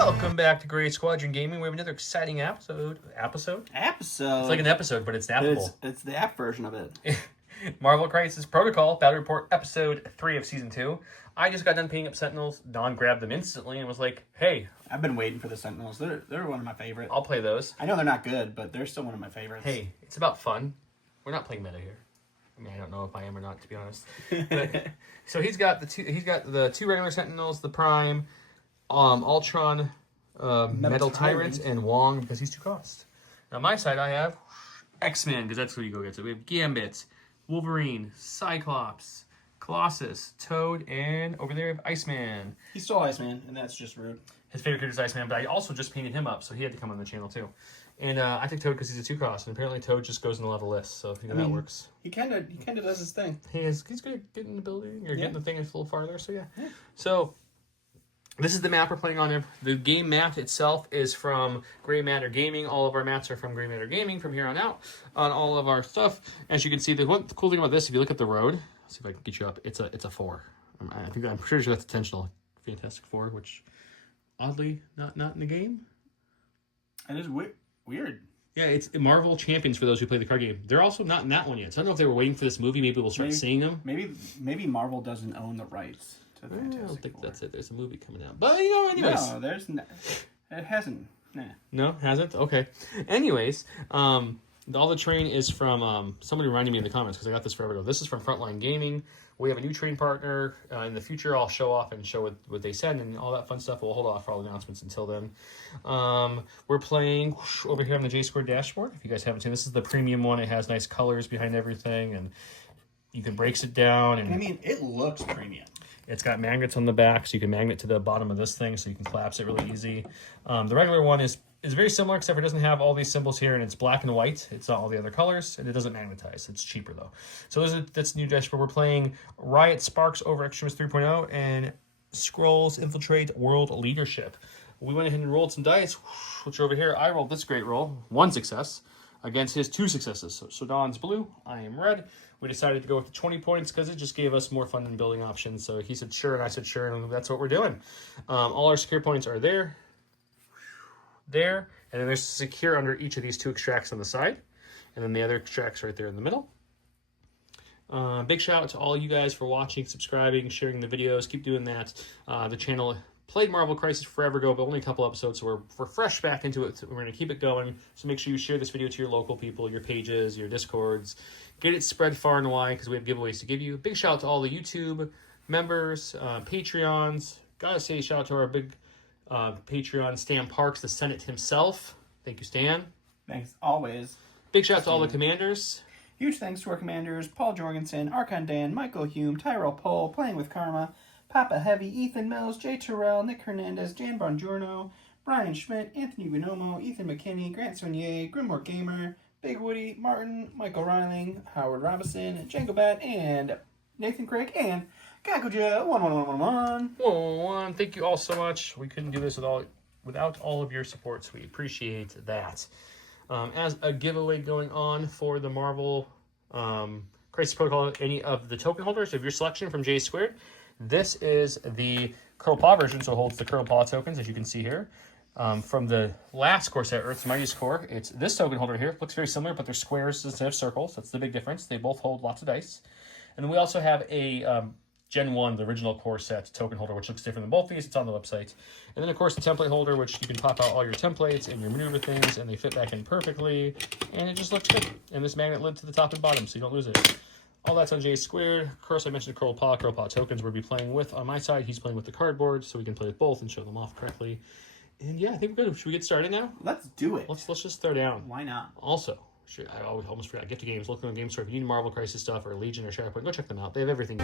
Welcome back to Great Squadron Gaming. We have another exciting episode. It's like an episode, but it's appable. It's the app version of it. Marvel Crisis Protocol, Battle Report, Episode 3 of Season 2. I just got done picking up Sentinels. Don grabbed them instantly and was like, hey. I've been waiting for the Sentinels. They're one of my favorites. I'll play those. I know they're not good, but they're still one of my favorites. Hey, it's about fun. We're not playing meta here. I mean, I don't know if I am or not, to be honest. But, so he's got the two regular Sentinels, the Prime, Ultron, Metal Tyrants, and Wong because he's 2 cost. Now, on my side, I have X-Men because that's where you go get. So we have Gambit, Wolverine, Cyclops, Colossus, Toad, and over there we have Iceman. He's still Iceman, and that's just rude. His favorite character is Iceman, but I also just painted him up, so he had to come on the channel too. And I took Toad because he's a 2 cost, and apparently Toad just goes in a lot of lists, so that works. He kind of does his thing. He's good at getting the building or getting the thing a little farther. So yeah. So this is the map we're playing on. The game map itself is from Grey Matter Gaming. All of our maps are from Grey Matter Gaming from here on out on all of our stuff. As you can see, the cool thing about this, if you look at the road, let's see if I can get you up. It's a 4. I'm pretty sure that's intentional. Fantastic 4, which oddly not in the game. It is weird. Yeah, it's Marvel Champions for those who play the card game. They're also not in that one yet. So I don't know if they were waiting for this movie. Maybe we'll start seeing them. Maybe Marvel doesn't own the rights to the Fantastic I don't think Four. That's it. There's a movie coming out. But, anyways. No, it hasn't. Nah. No, hasn't? Okay. Anyways, all the terrain is from, somebody reminded me in the comments because I got this forever ago. This is from Frontline Gaming. We have a new train partner. In the future, I'll show off and show what they said and all that fun stuff. We'll hold off for all announcements until then. We're playing over here on the J-Squared dashboard. If you guys haven't seen, this is the premium one. It has nice colors behind everything, and you can breaks it down. And I mean, it looks premium. It's got magnets on the back, so you can magnet to the bottom of this thing, so you can collapse it really easy. The regular one is very similar, except for it doesn't have all these symbols here, and it's black and white. It's not all the other colors, and it doesn't magnetize. It's cheaper, though. So that's new dashboard. We're playing Riot Sparks over Extremis 3.0 and Scrolls Infiltrate World Leadership. We went ahead and rolled some dice, which are over here. I rolled this great roll, 1 success, against his 2 successes. So Don's blue, I am red. We decided to go with the 20 points because it just gave us more fun than building options. So he said sure, and I said sure, and that's what we're doing. All our secure points are there, and then there's secure under each of these 2 extracts on the side, and then the other extracts right there in the middle. Big shout out to all you guys for watching, subscribing, sharing the videos. Keep doing that. The channel played Marvel Crisis forever ago, but only a couple episodes, so we're fresh back into it. So we're going to keep it going. So make sure you share this video to your local people, your pages, your Discords. Get it spread far and wide because we have giveaways to give you. Big shout out to all the YouTube members, Patreons. Gotta say shout out to our big Patreon, Stan Parks, the Senate himself. Thank you, Stan. Thanks, always. Big shout out to all the commanders. Huge thanks to our commanders, Paul Jorgensen, Archon Dan, Michael Hume, Tyrell Pohl, Playing with Karma, Papa Heavy, Ethan Mills, Jay Terrell, Nick Hernandez, Jan Bongiorno, Brian Schmidt, Anthony Bonomo, Ethan McKinney, Grant Sonier, Grimoire Gamer, Big Woody, Martin, Michael Reiling, Howard Robinson, Django Bat, and Nathan Craig, and Gakuja 11111. Thank you all so much. We couldn't do this without all of your support, so we appreciate that. As a giveaway going on for the Marvel Crisis Protocol, any of the token holders of your selection from J Squared, this is the Curl Paw version, so it holds the Curl Paw tokens, as you can see here. From the last core set, Earth's Mightiest Core, it's this token holder here. Looks very similar, but they're squares instead of circles. That's the big difference. They both hold lots of dice. And then we also have a Gen 1, the original core set token holder, which looks different than both these. It's on the website. And then, of course, the template holder, which you can pop out all your templates and your maneuver things, and they fit back in perfectly. And it just looks good. And this magnet lid to the top and bottom, so you don't lose it. All that's on J Squared. Of course, I mentioned Curl Paw tokens we'll be playing with. On my side, he's playing with the cardboard, so we can play with both and show them off correctly. And yeah, I think we're good. Should we get started now? Let's do it. Let's just throw down. Why not? Also, I almost forgot. Get to games. Look on the game store. If you need Marvel Crisis stuff or Legion or SharePoint, go check them out. They have everything.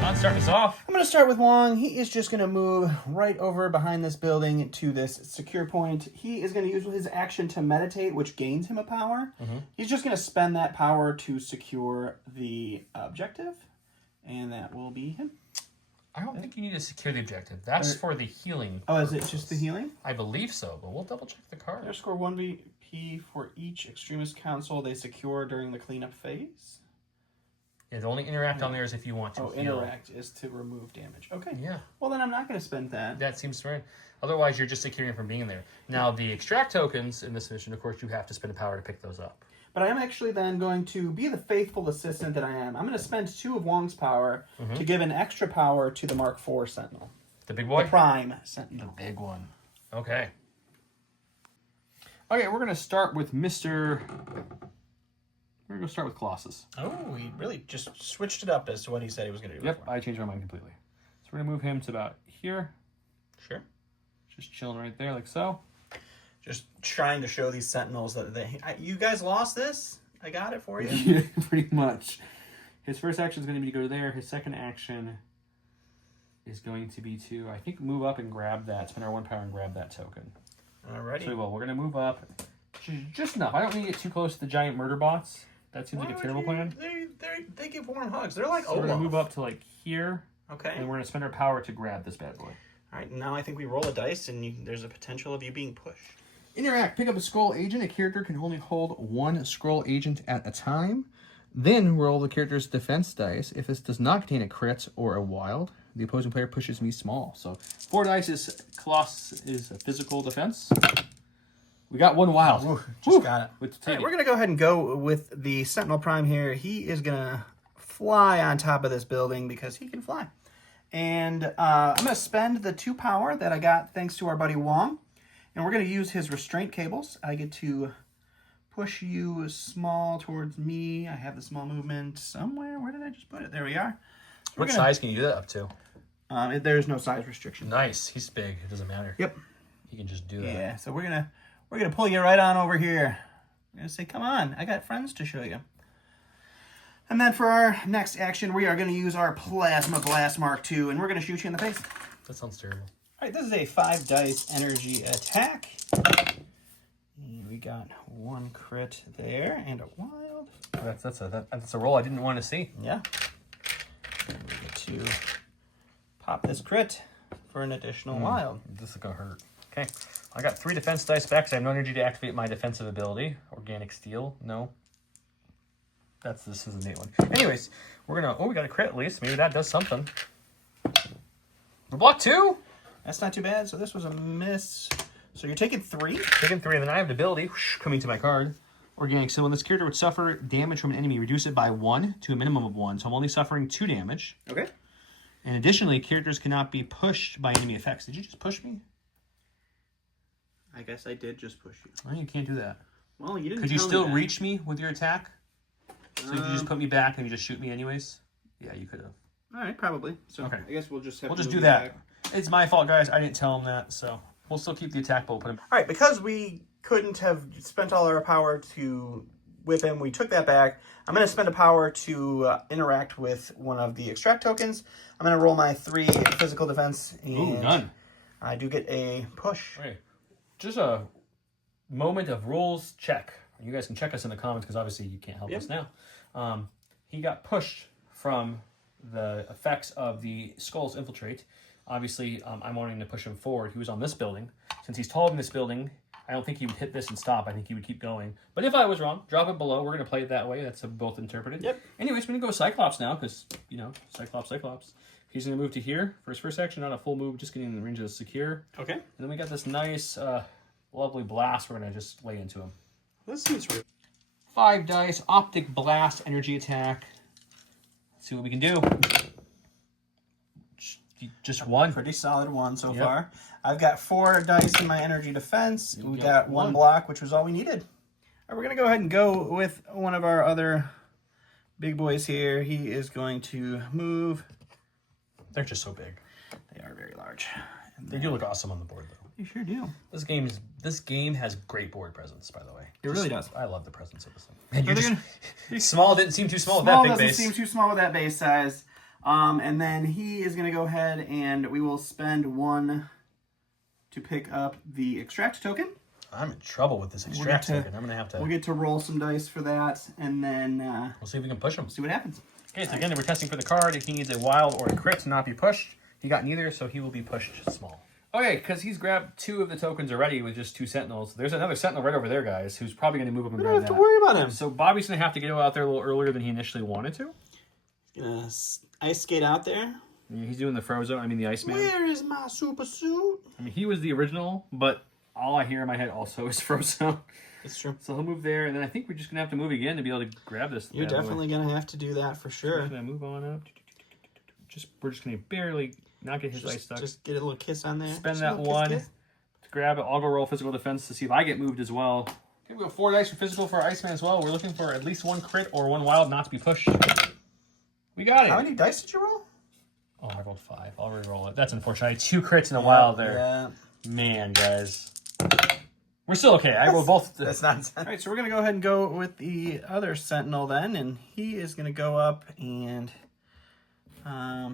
Don, start us off. I'm going to start with Wong. He is just going to move right over behind this building to this secure point. He is going to use his action to meditate, which gains him a power. He's just going to spend that power to secure the objective, and that will be him. I don't think you need to secure the objective. That's for the healing. Oh, is it just the healing? I believe so, but we'll double check the card. They score 1 VP for each extremist council they secure during the cleanup phase. Yeah, the only interact on there is if you want to. Oh, interact is to remove damage. Okay. Yeah. Well, then I'm not going to spend that. That seems right. Otherwise, you're just securing it from being there. Now, the extract tokens in this mission, of course, you have to spend a power to pick those up. But I am actually then going to be the faithful assistant that I am. I'm going to spend 2 of Wong's power to give an extra power to the Mark IV Sentinel. The big boy? The Prime Sentinel. The big one. Okay. Okay, we're going to start with Mr. We're going to start with Colossus. Oh, he really just switched it up as to what he said he was going to do. Yep, I changed my mind completely. So we're going to move him to about here. Sure. Just chilling right there like so. Just trying to show these Sentinels that you guys lost this? I got it for you. Yeah, pretty much. His first action is going to be to go there. His second action is going to be to, I think, move up and grab that. Spend our 1 power and grab that token. Alrighty. So, well, we're going to move up just enough. I don't need to get too close to the giant murder bots. That seems like a terrible plan. They give warm hugs. They're like So we're going to move up to, like, here. Okay. And we're going to spend our power to grab this bad boy. All right, now I think we roll a dice, and there's a potential of you being pushed. Interact. Pick up a scroll agent. A character can only hold 1 scroll agent at a time. Then roll the character's defense dice. If this does not contain a crit or a wild, the opposing player pushes me small. So 4 dice is Colossus is a physical defense. We got 1 wild. Ooh, just got it. With All right, we're going to go ahead and go with the Sentinel Prime here. He is going to fly on top of this building because he can fly. And I'm going to spend the 2 power that I got thanks to our buddy Wong. And we're going to use his restraint cables. I get to push you small towards me. I have the small movement somewhere. Where did I just put it? There we are. What size can you do that up to? There's no size restriction. Nice. He's big. It doesn't matter. Yep. He can just do that. Yeah, so we're gonna pull you right on over here. We're gonna say, come on, I got friends to show you. And then for our next action, we are gonna use our Plasma Blast Mark II, and we're gonna shoot you in the face. That sounds terrible. All right, this is a 5 dice energy attack. And we got 1 crit there and a wild. That's a roll I didn't want to see. Yeah. And we get to pop this crit for an additional wild. This is gonna hurt. Okay. I got 3 defense dice back, so I have no energy to activate my defensive ability. Organic steel. No. This is an 8 one. Anyways, we're gonna. Oh, we got a crit at least. Maybe that does something. We block 2. That's not too bad. So this was a miss. So you're taking 3. Taking 3, and then I have the ability coming to my card. Organic. So when this character would suffer damage from an enemy, reduce it by 1 to a minimum of 1. So I'm only suffering 2 damage. Okay. And additionally, characters cannot be pushed by enemy effects. Did you just push me? I guess I did just push you. Well, you can't do that. Well, you didn't. Could you tell me still that. reach me with your attack? So you just put me back and you just shoot me anyways? Yeah, you could have. All right, probably. So Okay. I guess we'll just have We'll to just move do you that. back. It's my fault, guys. I didn't tell him that, so we'll still keep the attack, but we'll put him. All right, because we couldn't have spent all our power to whip him, we took that back. I'm going to spend a power to interact with one of the extract tokens. I'm going to roll my 3 physical defense, and Ooh, none. I do get a push. Okay. Just a moment of rules check. You guys can check us in the comments because obviously you can't help us now. He got pushed from the effects of the Skull's Infiltrate. Obviously, I'm wanting to push him forward. He was on this building. Since he's taller than this building, I don't think he would hit this and stop. I think he would keep going. But if I was wrong, drop it below. We're going to play it that way. That's both interpreted. Yep. Anyways, we're going to go Cyclops now because, Cyclops. He's going to move to here for his first action. Not a full move, just getting in the range of secure. Okay. And then we got this nice, lovely blast we're going to just lay into him. This seems real. 5 dice, Optic Blast, energy attack. Let's see what we can do. Just 1. Pretty solid 1 so Yep. far. I've got 4 dice in my energy defense. We got got 1 1 block, which was all we needed. All right, we're going to go ahead and go with one of our other big boys here. He is going to move. They're just so big. They are very large. They do look awesome on the board, though. You sure do. This game has great board presence, by the way. It really does. I love the presence of this thing. And you're They're just, small didn't seem too small with Small that big doesn't base. seem too small with that base size. And then he is going to go ahead and we will spend 1 to pick up the extract token. I'm in trouble with this extract token. I'm gonna have to. We'll get to roll some dice for that, and then We'll see if we can push him. see what happens. Okay, so again, we're testing for the card. If he needs a wild or a crit to not be pushed, he got neither, so he will be pushed small. Okay, because he's grabbed 2 of the tokens already with just 2 Sentinels. There's another Sentinel right over there, guys, who's probably going to move up and You don't grab have to that. worry about him. So Bobby's going to have to get out there a little earlier than he initially wanted to. Gonna ice skate out there. Yeah, he's doing the Frozo. I mean, the Iceman. Where is my super suit? I mean, he was the original, but all I hear in my head also is Frozo. It's true. So he'll move there, and then I think we're just gonna have to move again to be able to grab this. You're definitely gonna have to do that for sure. We're gonna move on up. We're just gonna barely not get his ice stuck. Just get a little kiss on there. Spend Just that a little one kiss. to grab it. I'll go roll physical defense to see if I get moved as well. Okay, we got 4 dice for physical for our Iceman as well. We're looking for at least 1 crit or 1 wild not to be pushed. We got it. How many dice did you roll? Oh, I rolled 5. I'll re-roll it. That's unfortunate. I had 2 crits in a wild there. Yeah. Man, guys. We're still okay. I rolled both. That's not. All right, so we're gonna go ahead and go with the other Sentinel then, and he is gonna go up and, how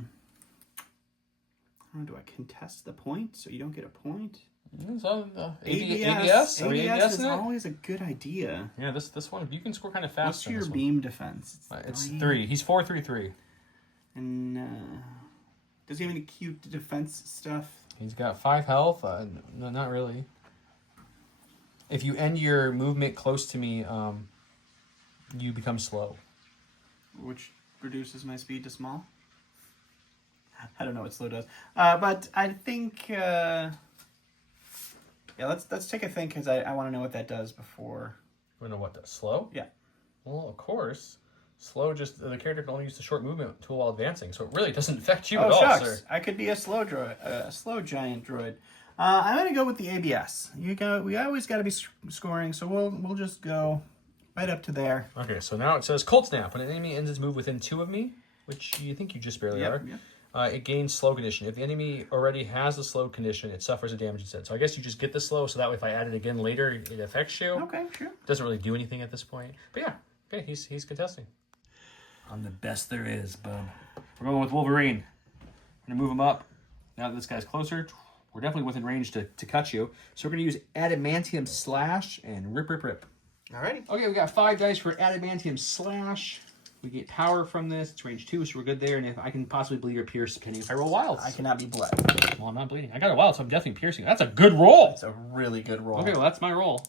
do I contest the point so you don't get a point? ABS? Are we ABS is ABS-ing it? always a good idea. Yeah, this one, you can score kind of fast. What's your beam defense? It's 3. He's 4-3-3. And does he have any cute defense stuff? He's got 5 health. No, not really. If you end your movement close to me, you become slow. Which reduces my speed to small? I don't know what slow does. But I think... yeah, let's take a think, because I want to know what that does before... You know what, slow? Yeah. Well, of course. Slow, just the character can only use the short movement tool while advancing, so it really doesn't affect you at all, shucks. sir. I could be a slow droid, a slow giant droid. I'm gonna go with the ABS. We always got to be scoring, so we'll just go right up to there. Okay, so now it says Cold Snap. When an enemy ends its move within 2 of me, which you think you just barely are, it gains slow condition. If the enemy already has the slow condition, it suffers a damage instead. So I guess you just get the slow, so that way if I add it again later, it affects you. Okay, sure. Doesn't really do anything at this point. But yeah, okay, he's contesting. I'm the best there is, bub. We're going with Wolverine. I'm gonna move him up. Now that this guy's closer, we're definitely within range to cut you. So we're gonna use Adamantium Slash and Rip. Alrighty. Okay, we got 5 dice for Adamantium Slash. We get power from this. It's range 2, so we're good there. And if I can possibly bleed or pierce, depending if I roll wilds. I cannot be bled. Well, I'm not bleeding. I got a wild, so I'm definitely piercing. That's a good roll. It's a really good roll. Okay, well, that's my roll.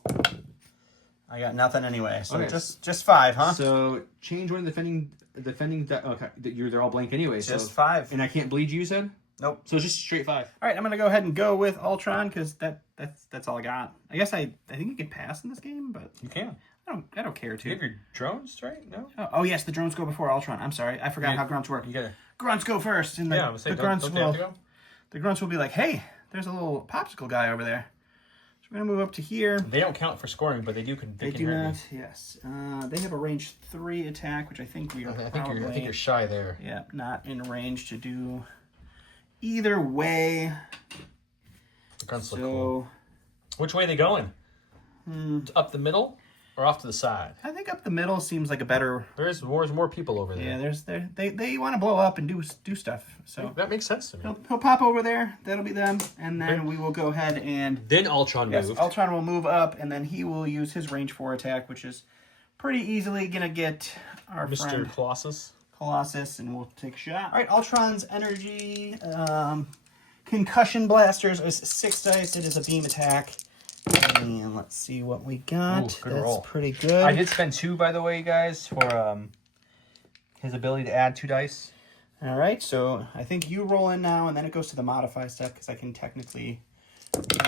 I got nothing anyway, so Okay. just 5, huh? So change one defending. Okay, they're all blank anyway. Just so 5. And I can't bleed you said? Nope. So just straight 5. All right, I'm gonna go ahead and go with Ultron because that's all I got. I guess I think you can pass in this game, but You can. I don't care to. You have your drones, right? No. Oh yes, the drones go before Ultron. I'm sorry, I forgot how grunts work. You gotta. Grunts go first, and Yeah, I was saying, don't they have to go? the grunts will be like, hey, there's a little popsicle guy over there. So we're gonna move up to here. They don't count for scoring, but they do. They can do hurt not. me. Yes, they have a range 3 attack, which I think we are. I think you're shy there. Yeah, not in range to do either way. The guns So look cool. Which way are they going? Up the middle or off to the side? I think up the middle seems like a better. There's more people over there. Yeah, they want to blow up and do stuff. So That makes sense to me. he'll pop over there. That'll be them, and then we will go ahead and Then Ultron moved. Ultron will move up, and then he will use his range 4 attack, which is pretty easily gonna get our Mr. friend Colossus. and we'll take a shot. All right, Ultron's energy concussion blasters is 6 dice. It is a beam attack. And let's see what we got. Ooh, good That's roll. pretty good. I did spend 2, by the way, guys, for his ability to add 2 dice. All right, so I think you roll in now, and then it goes to the modify step because I can technically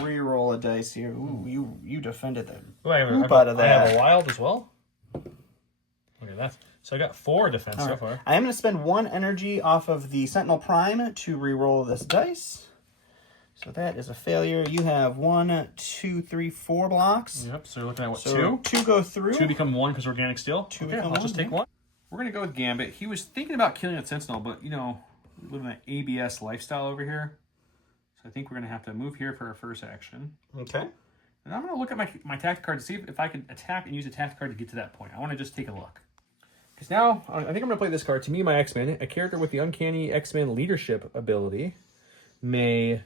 re-roll a dice here. Ooh, you defended the poop out of I that. have a wild as well. Look at that. So I got 4 defense so far. I am going to spend 1 energy off of the Sentinel Prime to re-roll this dice. So that is a failure. You have 1, 2, 3, 4 blocks. Yep, so you're looking at what, So 2? 2 go through. 2 become 1 because organic steel. 2 Okay, become I'll just 1, take 1. We're going to go with Gambit. He was thinking about killing a Sentinel, but, you know, we live in that ABS lifestyle over here. So I think we're going to have to move here for our first action. Okay. And I'm going to look at my tactic card to see if I can attack and use a tactic card to get to that point. I want to just take a look. Because now, I think I'm going to play this card. To me, my X-Men, a character with the uncanny X-Men leadership ability may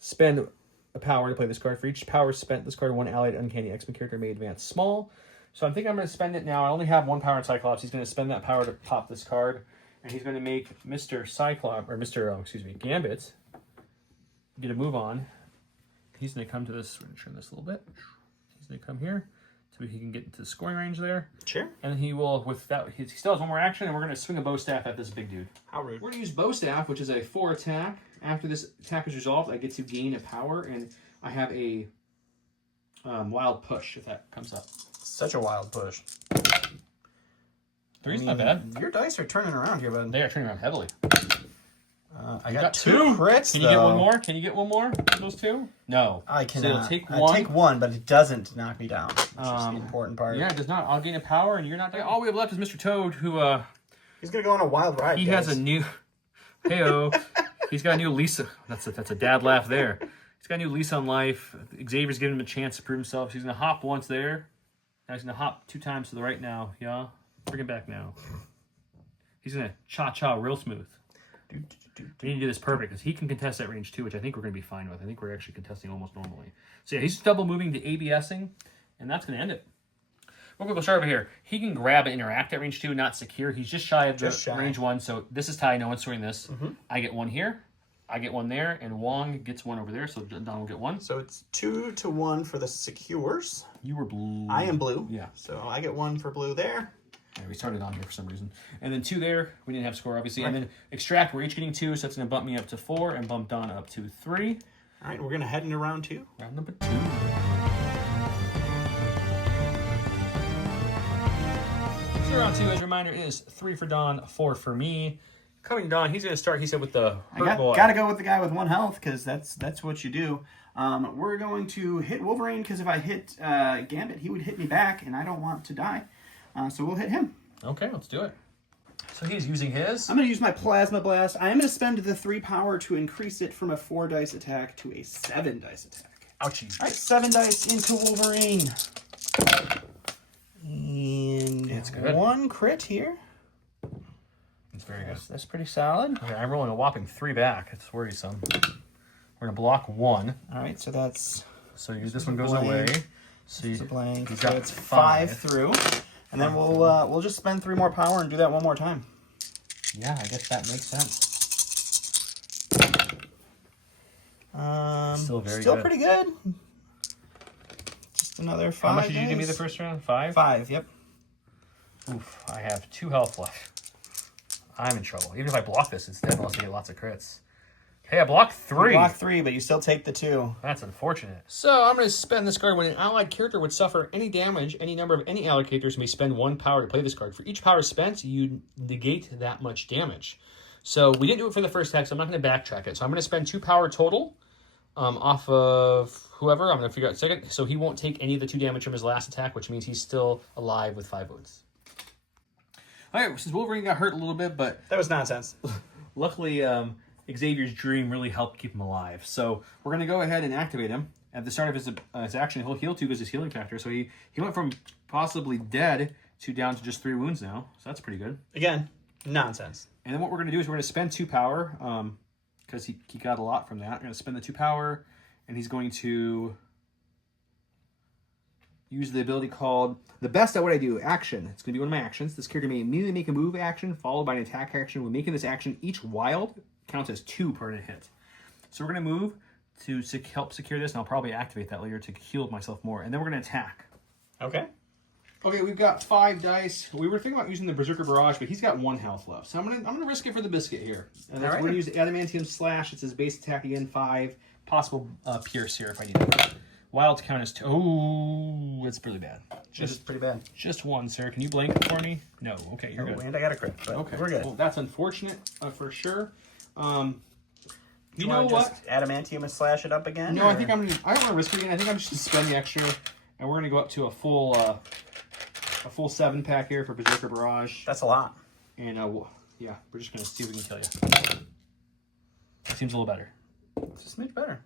spend a power to play this card. For each power spent, this card, 1 allied uncanny X-Men character may advance small. So I'm thinking I'm going to spend it now. I only have 1 power in Cyclops. He's going to spend that power to pop this card. And he's going to make Mr. Cyclops, or Gambit, get a move on. He's going to come to this. We're going to turn this a little bit. He's going to come here to so he can get into the scoring range there. Sure. And he will, with that, he still has one more action, and we're going to swing a bow staff at this big dude. How rude. We're going to use bow staff, which is a 4 attack. After this attack is resolved, I get to gain a power, and I have a wild push if that comes up. Such a wild push. 3's not bad. Your dice are turning around here, bud. They are turning around heavily. I got two crits, Can you get one more? Can you get one more? Those two? No. I So cannot. you'll take one. I take one, but it doesn't knock me down. Which is the important part. Yeah, it does not. I'll gain a power, and you're not. All we have left is Mr. Toad, who He's gonna go on a wild ride. he guys. has a new. Heyo, he's got a new lease. That's a dad laugh there. He's got a new lease on life. Xavier's giving him a chance to prove himself. He's gonna hop once there. Now he's gonna hop 2 times to the right now. Yeah, bring it back now. He's gonna cha-cha real smooth. We need to do this perfect because he can contest that range too, which I think we're going to be fine with. I think we're actually contesting almost normally. So yeah, he's double moving to ABSing, and that's going to end it. We'll start over here. He can grab and interact at range 2, not secure. He's just shy of the range 1, so this is tied. No one's sorting this. I get 1 here. I get 1 there, and Wong gets 1 over there, so Don will get 1. So it's 2 to 1 for the secures. You were blue. I am blue. Yeah. So I get 1 for blue there. Yeah, we started on here for some reason. And then 2 there. We didn't have score, obviously. Right. And then extract, we're each getting 2, so that's going to bump me up to 4 and bump Don up to 3. All right, we're going to head into round 2. Round number 2. So round 2, as a reminder, is 3 for Don, 4 for me. Coming Don, he's going to start, he said, with the hurt boy. Got to go with the guy with 1 health, because that's what you do. We're going to hit Wolverine, because if I hit Gambit, he would hit me back, and I don't want to die. So we'll hit him. Okay, let's do it. So he's using his. I'm going to use my Plasma Blast. I am going to spend the 3 power to increase it from a 4 dice attack to a 7 dice attack. Ouchie. All right, 7 dice into Wolverine. And it's good. 1 crit here. It's very good. That's pretty solid. Okay, I'm rolling a whopping 3 back. It's worrisome. We're going to block 1. All right, so that's... So this one goes away. So it's a blank. He's So got it's 5 through. And then we'll just spend 3 more power and do that 1 more time. Yeah, I guess that makes sense. Still pretty good. Just another 5. How much did you give me the first round? 5? 5, yep. Oof, I have 2 health left. I'm in trouble. Even if I block this, it's dead unless I get lots of crits. Hey, I blocked 3. You blocked 3, but you still take the 2. That's unfortunate. So I'm going to spend this card when an allied character would suffer any damage. Any number of any allied characters may spend 1 power to play this card. For each power spent, you negate that much damage. So we didn't do it for the first attack, so I'm not going to backtrack it. So I'm going to spend 2 power total off of whoever. I'm going to figure out second. So he won't take any of the 2 damage from his last attack, which means he's still alive with 5 wounds. All right, since Wolverine got hurt a little bit, but That was nonsense. luckily Xavier's dream really helped keep him alive. So we're going to go ahead and activate him. At the start of his action, he'll heal 2 because his healing factor. So he went from possibly dead to down to just 3 wounds now. So that's pretty good. Again, nonsense. And then what we're going to do is we're going to spend 2 power because he got a lot from that. We're going to spend the 2 power, and he's going to use the ability called the best at what I do, action. It's going to be one of my actions. This character may immediately make a move action followed by an attack action. When making this action, each wild counts as 2 per hit. So we're going to move to help secure this, and I'll probably activate that later to heal myself more. And then we're going to attack. Okay. Okay, we've got 5 dice. We were thinking about using the Berserker Barrage, but he's got 1 health left. So I'm gonna risk it for the biscuit here. And that's, we're going to use Adamantium Slash. It's his base attack again, 5. Possible Pierce here if I need it. Wild count is 2. Oh, it's really bad. Just pretty bad. Just 1, sir. Can you blank it for me? No. Okay, you're good. And I got a crit. But Okay, we're good. Well, that's unfortunate for sure. You know what? Just adamantium and slash it up again? No, I think I don't want to risk it again. I think I'm just going to spend the extra, and we're going to go up to a full 7-pack here for Berserker Barrage. That's a lot. And yeah, we're just going to see if we can kill you. That seems a little better. It's a smidge better.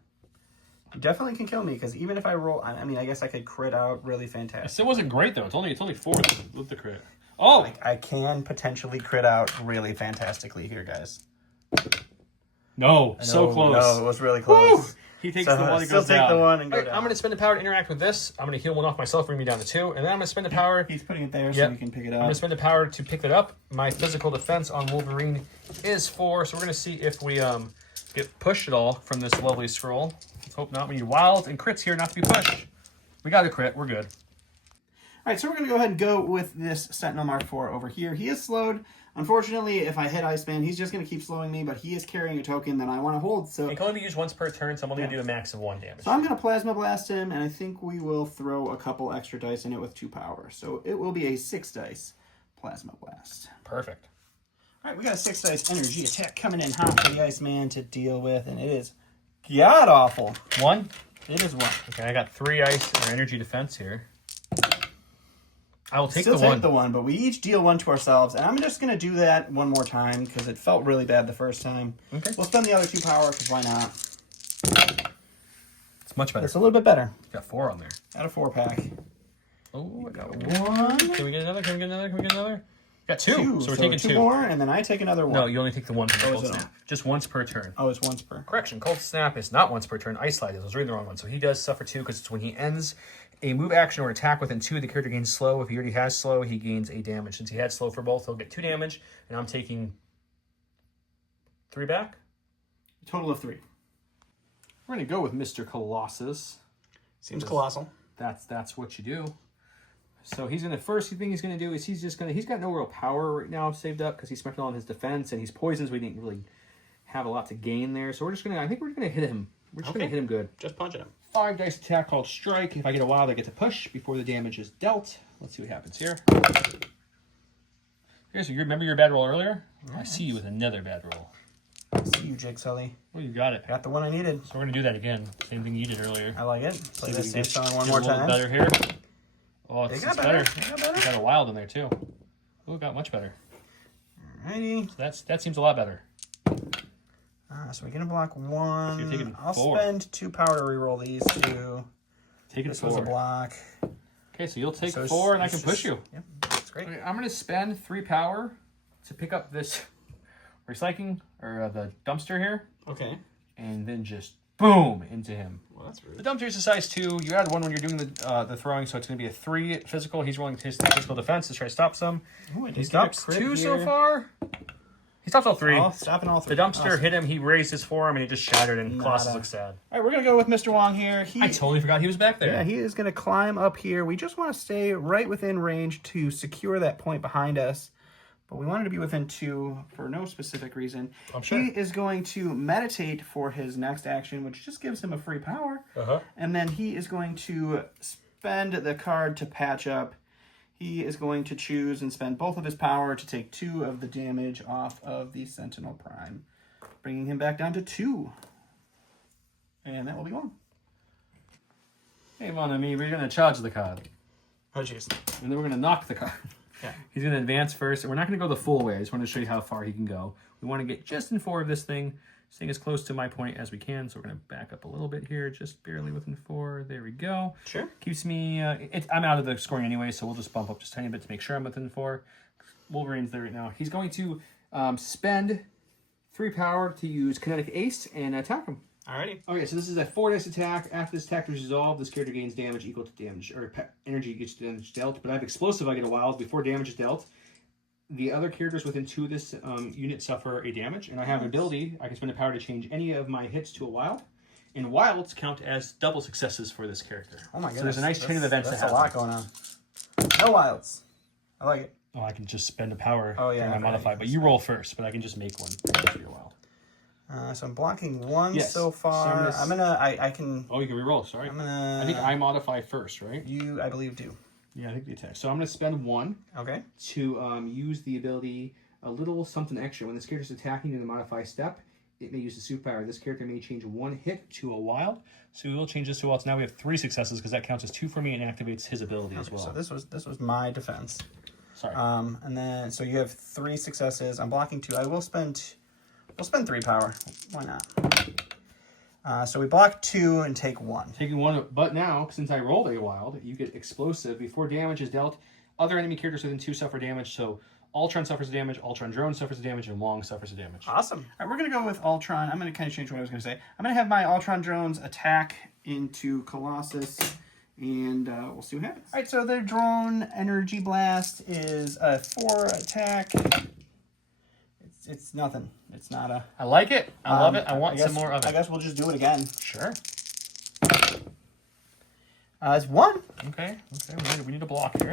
You definitely can kill me, because even if I roll... I mean, I guess I could crit out really fantastic. It still wasn't great, though. It's only 4 with the crit. Oh! I can potentially crit out really fantastically here, guys. No, so close. No, it was really close. Woo! He takes the one and goes take down. the one and go down. I'm going to spend the power to interact with this. I'm going to heal 1 off myself, bring me down to 2. And then I'm going to spend the power... He's putting it there so you can pick it up. I'm going to spend the power to pick it up. My physical defense on Wolverine is 4. So we're going to see if we get pushed at all from this lovely scroll. Let's hope not. We need wild and crits here not to be pushed. We got a crit. We're good. right, so we're going to go ahead and go with this Sentinel Mark IV over here. He is slowed. Unfortunately, if I hit Iceman, he's just going to keep slowing me, but he is carrying a token that I want to hold. So it can only be used once per turn, so I'm only going to do a max of 1 damage. So I'm going to Plasma Blast him, and I think we will throw a couple extra dice in it with 2 power. So it will be a 6 dice Plasma Blast. Perfect. All right, we got a 6 dice energy attack coming in hot for the Iceman to deal with, and it is god-awful. 1? It is 1. Okay, I got 3 ice or energy defense here. I will take Still the 1. take the 1, but we each deal 1 to ourselves, and I'm just going to do that one more time because it felt really bad the first time. Okay. We'll spend the other 2 power because why not? It's much better. It's a little bit better. Got 4 on there. Got a 4-pack. Oh, I got 1. Can we get another? Can we get another? Can we get another? Got 2. So we're taking 2 more, and then I take another 1. No, you only take the 1 from the Oh, cold is it snap. Just once per turn. Oh, it's once per. Correction, cold snap is not once per turn. Ice slide is. I was reading the wrong one. So he does suffer 2 because it's when he ends a move action or attack within 2, the character gains slow. If he already has slow, he gains a damage. Since he had slow for both, he'll get 2 damage, and I'm taking 3 back. Total of 3. We're gonna go with Mr. Colossus. Seems colossal. That's what you do. So he's gonna first thing he's gonna do is he's got no real power right now saved up because he spent it all on his defense and he's poisoned, so we didn't really have a lot to gain there. So I think we're gonna hit him. We're just gonna hit him good. Just punching him. 5 dice attack called Strike. If I get a wild, I get to push before the damage is dealt. Let's see what happens here. Okay, so you remember your bad roll earlier? I see you with another bad roll. See you, Jake Sully. Oh, you got it. Got the one I needed. So we're gonna do that again. Same thing you did earlier. I like it. Play See this if same we song get one a more little time. better here. Oh, it's It got better. better. It got better. Got a wild in there too. Oh, it got much better. Alrighty. So that seems a lot better. So we're gonna block 1. So you're taking I'll 4. spend 2 power to reroll these 2. Taking This was a 4. block. Okay, so you'll take So 4 and I it's can push you. Yep, that's great. Okay, I'm gonna spend 3 power to pick up this recycling or the dumpster here, Okay. and then just boom into him. Well, that's rude. The dumpster is a size 2. You add 1 when you're doing the throwing, so it's going to be a 3 physical. He's rolling his physical defense to try to stop some. Ooh, I did He get a stops crit 2 so here. far. He stops all 3. Oh, stopping all 3. The dumpster Awesome. hit him. He raised his forearm and he just shattered, and Colossus Nada. looks sad. All right, we're gonna go with Mr. Wong here. I totally forgot he was back there. Yeah, he is gonna climb up here. We just want to stay right within range to secure that point behind us. But we wanted to be within 2 for no specific reason. I'm sure. He is going to meditate for his next action, which just gives him a free power. Uh-huh. And then he is going to spend the card to patch up. He is going to choose and spend both of his power to take 2 of the damage off of the Sentinel Prime, bringing him back down to 2. And that will be one. Hey, mon ami, we're going to charge the card. Oh, jeez. And then we're going to knock the card. Yeah. He's going to advance first, and we're not going to go the full way. I just want to show you how far he can go. We want to get just in 4 of this thing, staying as close to my point as we can. So we're going to back up a little bit here, just barely within 4. There we go. Sure. Keeps me... I'm out of the scoring anyway, so we'll just bump up just a tiny bit to make sure I'm within 4. Wolverine's there right now. He's going to spend 3 power to use Kinetic Ace and attack him. Alrighty. Okay, so this is a 4 dice attack. After this attack is resolved, this character gains damage equal to damage, or energy gets damage dealt. But I have explosive, I get a wild before damage is dealt. The other characters within 2 of this unit suffer a damage, and I have an ability. I can spend a power to change any of my hits to a wild. And wilds count as double successes for this character. Oh my goodness. So there's a nice chain of events that That's a happen. lot going on. No wilds. I like it. Oh, I can just spend a power Oh, yeah, during my I forgot modify, you but can you roll first, but I can just make one for your wild. So I'm blocking 1 Yes. so far. So I'm gonna. I can. Oh, you can reroll, sorry. I'm gonna. I think I modify first, right? You, I believe, do. Yeah, I think the attack. So I'm going to spend 1 Okay. to use the ability a little something extra. When this character is attacking in the modify step, it may use the superpower. This character may change 1 hit to a wild. So we will change this to wild. So now we have 3 successes because that counts as 2 for me and activates his ability as well. So this was my defense. Sorry. And then so you have 3 successes. I'm blocking 2. I will spend. We'll spend 3 power. Why not? So we block 2 and take 1. Taking 1, but now, since I rolled a wild, you get explosive. Before damage is dealt, other enemy characters within 2 suffer damage. So Ultron suffers damage, Ultron Drone suffers damage, and Wong suffers damage. Awesome. All right, we're going to go with Ultron. I'm going to kind of change what I was going to say. I'm going to have my Ultron drones attack into Colossus, and we'll see what happens. All right, so their drone energy blast is a 4 attack. It's nothing. It's not a... I like it. I love it. I want guess, some more of it. I guess we'll just do it again. Sure. It's 1. Okay. We need a block here.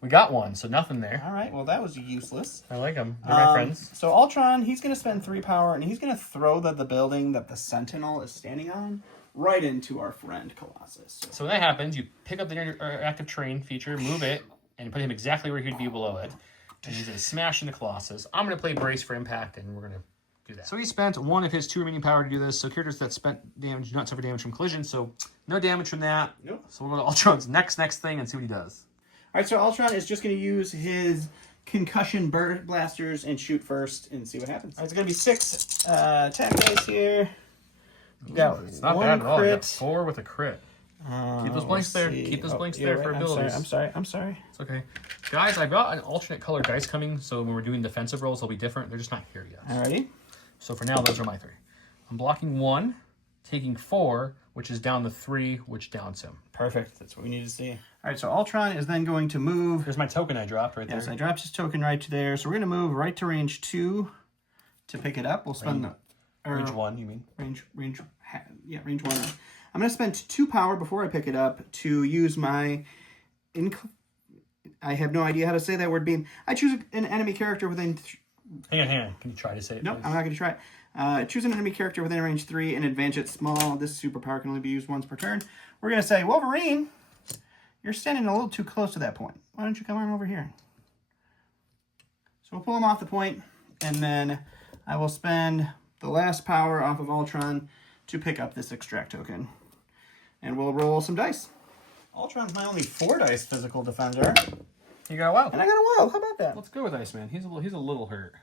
We got 1, so nothing there. All right, well, that was useless. I like them. They're my friends. So Ultron, he's going to spend 3 power, and he's going to throw the building that the Sentinel is standing on right into our friend Colossus. So when that happens, you pick up the active terrain feature, move it, and put him exactly where he'd be below it. And he's going to smash into Colossus. I'm going to play Brace for Impact, and we're going to do that. So he spent 1 of his 2 remaining power to do this. So characters that spent damage do not suffer damage from collision. So no damage from that. Nope. So we'll go to Ultron's next thing and see what he does. All right, so Ultron is just going to use his concussion bird blasters and shoot first and see what happens. All right, it's going to be 6 attack dice here. You got It's not 1 bad at all. You got crit. 4 with a crit. Keep those blanks there. See. Keep those blanks you're there for right. abilities. I'm sorry. It's okay. Guys, I brought an alternate color dice coming, so when we're doing defensive rolls, they'll be different. They're just not here yet. Alrighty. So for now, those are my 3. I'm blocking 1, taking 4, which is down to 3, which downs him. Perfect. That's what we need to see. All right, so Ultron is then going to move. Here's my token I dropped right Yes, there. I dropped his token right to there. So we're going to move right to range 2 to pick it up. We'll spend Range 1, you mean? range 1. I'm going to spend 2 power before I pick it up to use my I have no idea how to say that word beam. I choose an enemy character within Hang on. Can you try to say it? No, please? I'm not going to try it. Choose an enemy character within range 3 and advance it small. This superpower can only be used once per turn. We're going to say, Wolverine, you're standing a little too close to that point. Why don't you come on over here? So we'll pull him off the point, and then I will spend the last power off of Ultron to pick up this extract token. And we'll roll some dice. Ultron's my only 4 dice physical defender. You got a wild. And I got a wild. How about that? Let's go with Iceman. He's a little hurt.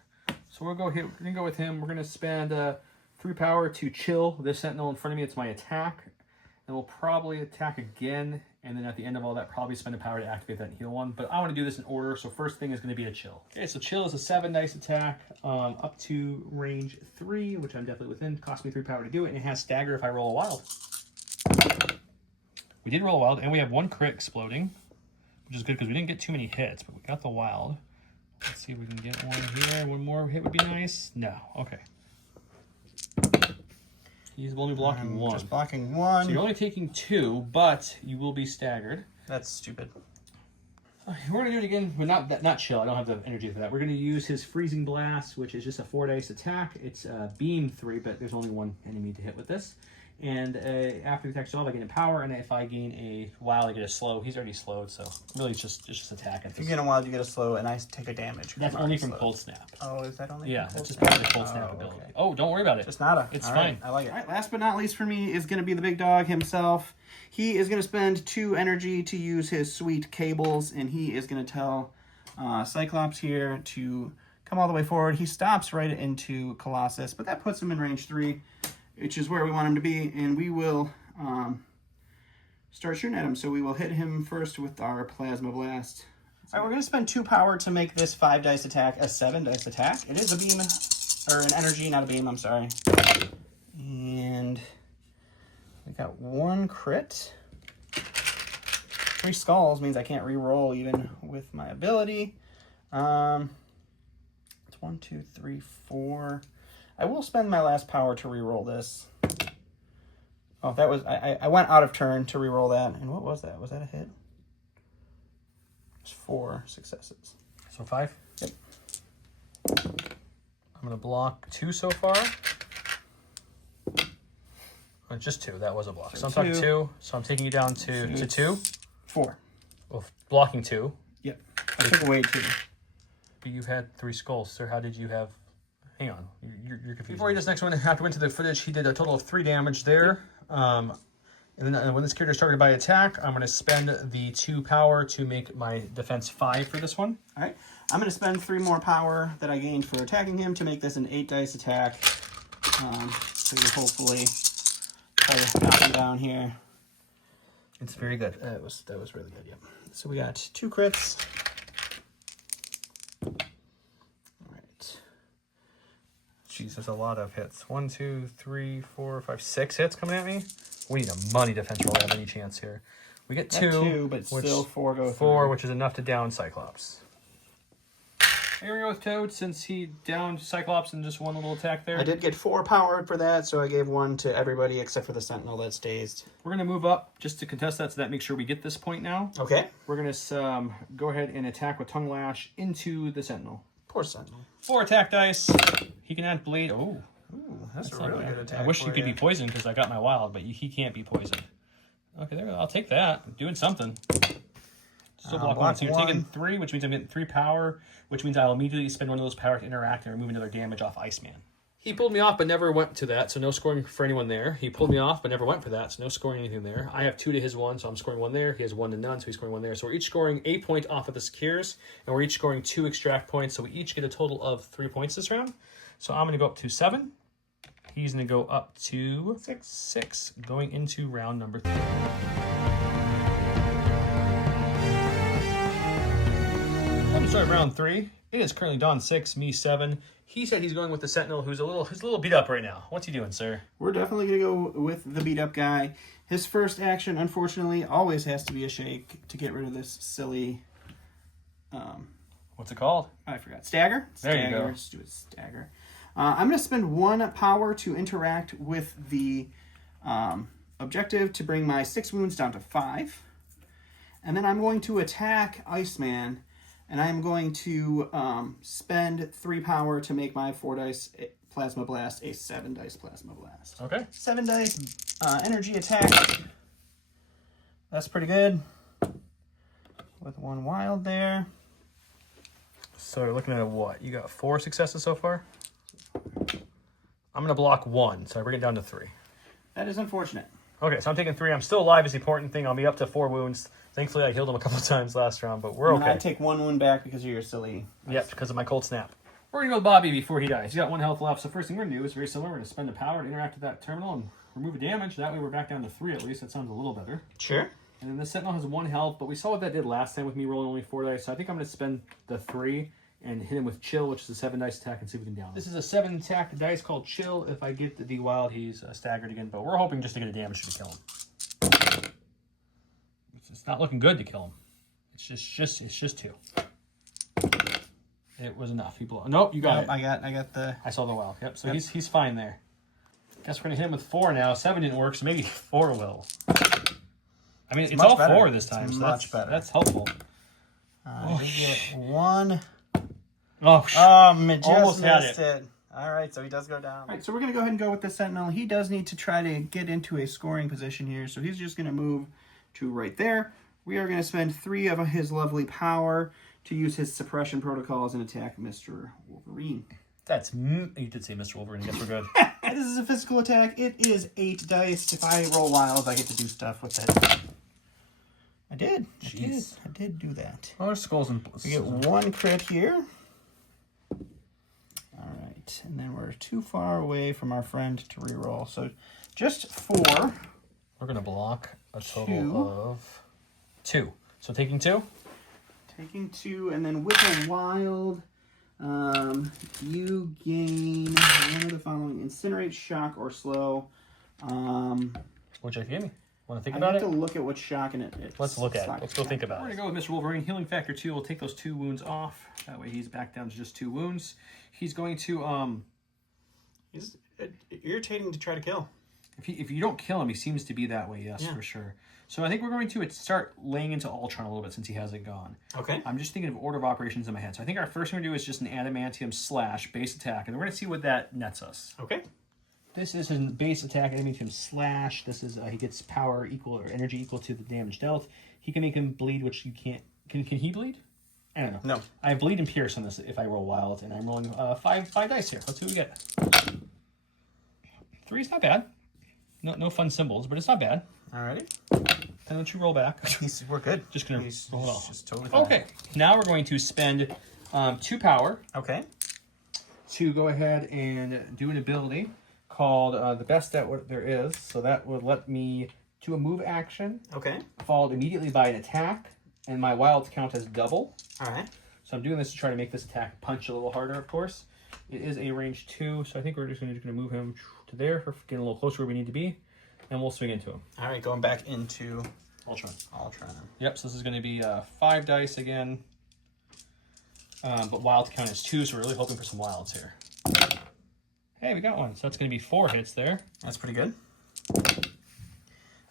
So we're gonna go with him. We're gonna spend 3 power to chill this Sentinel in front of me. It's my attack, and we'll probably attack again. And then at the end of all that, probably spend a power to activate that heal one. But I want to do this in order. So first thing is going to be a chill. Okay, so chill is a 7 dice attack up to range 3, which I'm definitely within. Cost me 3 power to do it, and it has stagger if I roll a wild. We did roll a wild, and we have 1 crit exploding, which is good because we didn't get too many hits, but we got the wild. Let's see if we can get 1 here. 1 more hit would be nice. No. Okay. He's only blocking 1. Just blocking 1. So you're only taking 2, but you will be staggered. That's stupid. We're gonna do it again, but not chill. I don't have the energy for that. We're gonna use his freezing blast, which is just a 4 dice attack. It's beam 3, but there's only 1 enemy to hit with this. And after the attack's off, I gain a power, and if I gain a wild, I get a slow. He's already slowed, so really it's just attack. If you get a wild, you get a slow, and I take a damage. That's only from Cold Snap. Oh, is that only? Yeah, from that's just Cold part of the Snap? Cold Snap Oh, ability. okay. Oh, don't worry about it. Just nada. It's All fine. Right. I like it. All right, last but not least for me is going to be the big dog himself. He is going to spend 2 energy to use his sweet cables, and he is going to tell Cyclops here to come all the way forward. He stops right into Colossus, but that puts him in range 3, which is where we want him to be, and we will start shooting at him. So we will hit him first with our Plasma Blast. All right, we're going to spend 2 power to make this 5 dice attack a 7 dice attack. It is a beam, or an energy, not a beam, I'm sorry. And we got 1 crit. 3 skulls means I can't re-roll even with my ability. It's 1, 2, 3, 4. I will spend my last power to re-roll this. Oh, that was... I went out of turn to re-roll that. And what was that? Was that a hit? It's 4 successes. So 5? Yep. I'm going to block 2 so far. Just 2. That was a block. So I'm talking 2. So I'm taking you down to 2. 4. Well, blocking 2. Yep. I took away 2. But you had 3 skulls, sir. How did you have... Hang on. You're confused. Before he does next one, after went to the footage, he did a total of 3 damage there. And then when this character is targeted by attack, I'm going to spend the 2 power to make my defense 5 for this one. All right. I'm going to spend 3 more power that I gained for attacking him to make this an 8 dice attack. So you hopefully try to knock him down here. It's very good. That was really good, yep. So we got 2 crits. All right. Jeez, that's a lot of hits. 1, 2, 3, 4, 5, 6 hits coming at me. We need a money defense roll to have any chance here. We get 2, Got 2, but still 4 go 4, through. which is enough to down Cyclops. Are you going to go with Toad since he downed Cyclops in just one little attack there? I did get 4 power for that, so I gave 1 to everybody except for the Sentinel that's dazed. We're going to move up just to contest that, so that makes sure we get this point now. Okay. We're going to go ahead and attack with Tongue Lash into the Sentinel. Poor Sentinel. 4 attack dice. He can add Blade. Oh, Ooh, that's a not really bad. good attack. I wish for he could be poisoned because I got my wild, but he can't be poisoned. Okay, there we go. I'll take that. I'm doing something. Still block 1. So you're taking 3, which means I'm getting 3 power, which means I'll immediately spend 1 of those power to interact and remove another damage off Iceman. He pulled me off, but never went to that, so no scoring for anyone there. He pulled me off, but never went for that, so no scoring anything there. I have 2 to his 1, so I'm scoring 1 there. He has 1 to none, so he's scoring 1 there. So we're each scoring a point off of the secures, and we're each scoring 2 extract points, so we each get a total of 3 points this round. So I'm going to go up to 7. He's going to go up to 6, going into round number 3. I'm going to start round 3. It is currently Dawn 6, me 7. He said he's going with the Sentinel, who's a little beat up right now. What's he doing, sir? We're definitely going to go with the beat up guy. His first action, unfortunately, always has to be a shake to get rid of this silly... What's it called? I forgot. Stagger? There you go. Let's do it. Stagger. I'm going to spend 1 power to interact with the objective to bring my 6 wounds down to 5. And then I'm going to attack Iceman, and I'm going to spend 3 power to make my 4 dice Plasma Blast a 7 dice Plasma Blast. Okay. 7 dice energy attack. That's pretty good. With 1 wild there. So you're looking at what? You got 4 successes so far? I'm going to block 1, so I bring it down to 3. That is unfortunate. Okay, so I'm taking 3. I'm still alive is the important thing. I'll be up to 4 wounds. Thankfully, I healed him a couple times last round, but we're okay. I take 1 wound back because of your silly... Yep, because of my cold snap. We're going to go with Bobby before he dies. He's got 1 health left, so first thing we're going to do is very similar. We're going to spend the power to interact with that terminal and remove a damage. That way we're back down to 3 at least. That sounds a little better. Sure. And then the Sentinel has 1 health, but we saw what that did last time with me rolling only 4 dice, so I think I'm going to spend the 3 and hit him with Chill, which is a 7 dice attack, and see if we can down him. This is a 7 attack dice called Chill. If I get the wild, he's staggered again, but we're hoping just to get a damage to kill him. It's not looking good to kill him. It's just 2. It was enough. He blew. Nope, you got it. I got the... I saw the wild. Yep. So he's fine there. Guess we're gonna hit him with 4 now. 7 didn't work, so maybe 4 will. I mean, it's all better. 4 this time. It's so much better. That's helpful. We get 1. Oh, Just almost had missed it. it. All right, so he does go down. All right, so we're going to go ahead and go with the Sentinel. He does need to try to get into a scoring position here, so he's just going to move to right there. We are going to spend 3 of his lovely power to use his suppression protocols and attack Mr. Wolverine. That's... You did say Mr. Wolverine. I guess we're good. This is a physical attack. It is 8 dice. If I roll wilds, I get to do stuff with it. I did do that. Oh, there's skulls and... We get 1 crit here. All right, and then we're too far away from our friend to reroll. So just 4. We're going to block a total of 2. So taking 2? Taking 2, and then with a wild, you gain 1 of the following: Incinerate, Shock, or Slow. Which I gave me. Want to think I about have it? to look at what shock and it. Let's look at it. Let's go think about it. We're going to go with Mr. Wolverine. Healing factor 2. We'll take those 2 wounds off. That way he's back down to just 2 wounds. He's going to... He's irritating to try to kill. If you don't kill him, he seems to be that way, yes, for sure. So I think we're going to start laying into Ultron a little bit since he hasn't gone. Okay. I'm just thinking of order of operations in my head. So I think our first thing we're going to do is just an adamantium slash base attack. And we're going to see what that nets us. Okay. This is his base attack, adamantium slash. This is he gets power equal or energy equal to the damage dealt. He can make him bleed, which you can't. Can he bleed? I don't know. No. I have bleed and pierce on this if I roll wild, and I'm rolling 5 dice here. Let's see what we get. 3 is not bad. No fun symbols, but it's not bad. Alrighty. And don't you roll back. We're good. Just gonna roll it off. Just totally fine. Okay. Now we're going to spend 2 power Okay. to go ahead and do an ability called the best that what there is. So that would let me do a move action, Okay. followed immediately by an attack, and my wilds count as double. All right. So I'm doing this to try to make this attack punch a little harder, of course. It is a range 2, so I think we're just going to move him to there for getting a little closer where we need to be, and we'll swing into him. All right. Going back into Ultron. Ultron. Yep, so this is going to be 5 dice again. but wild count is 2, so we're really hoping for some wilds here. Hey, we got one. So that's going to be 4 hits there. That's pretty good.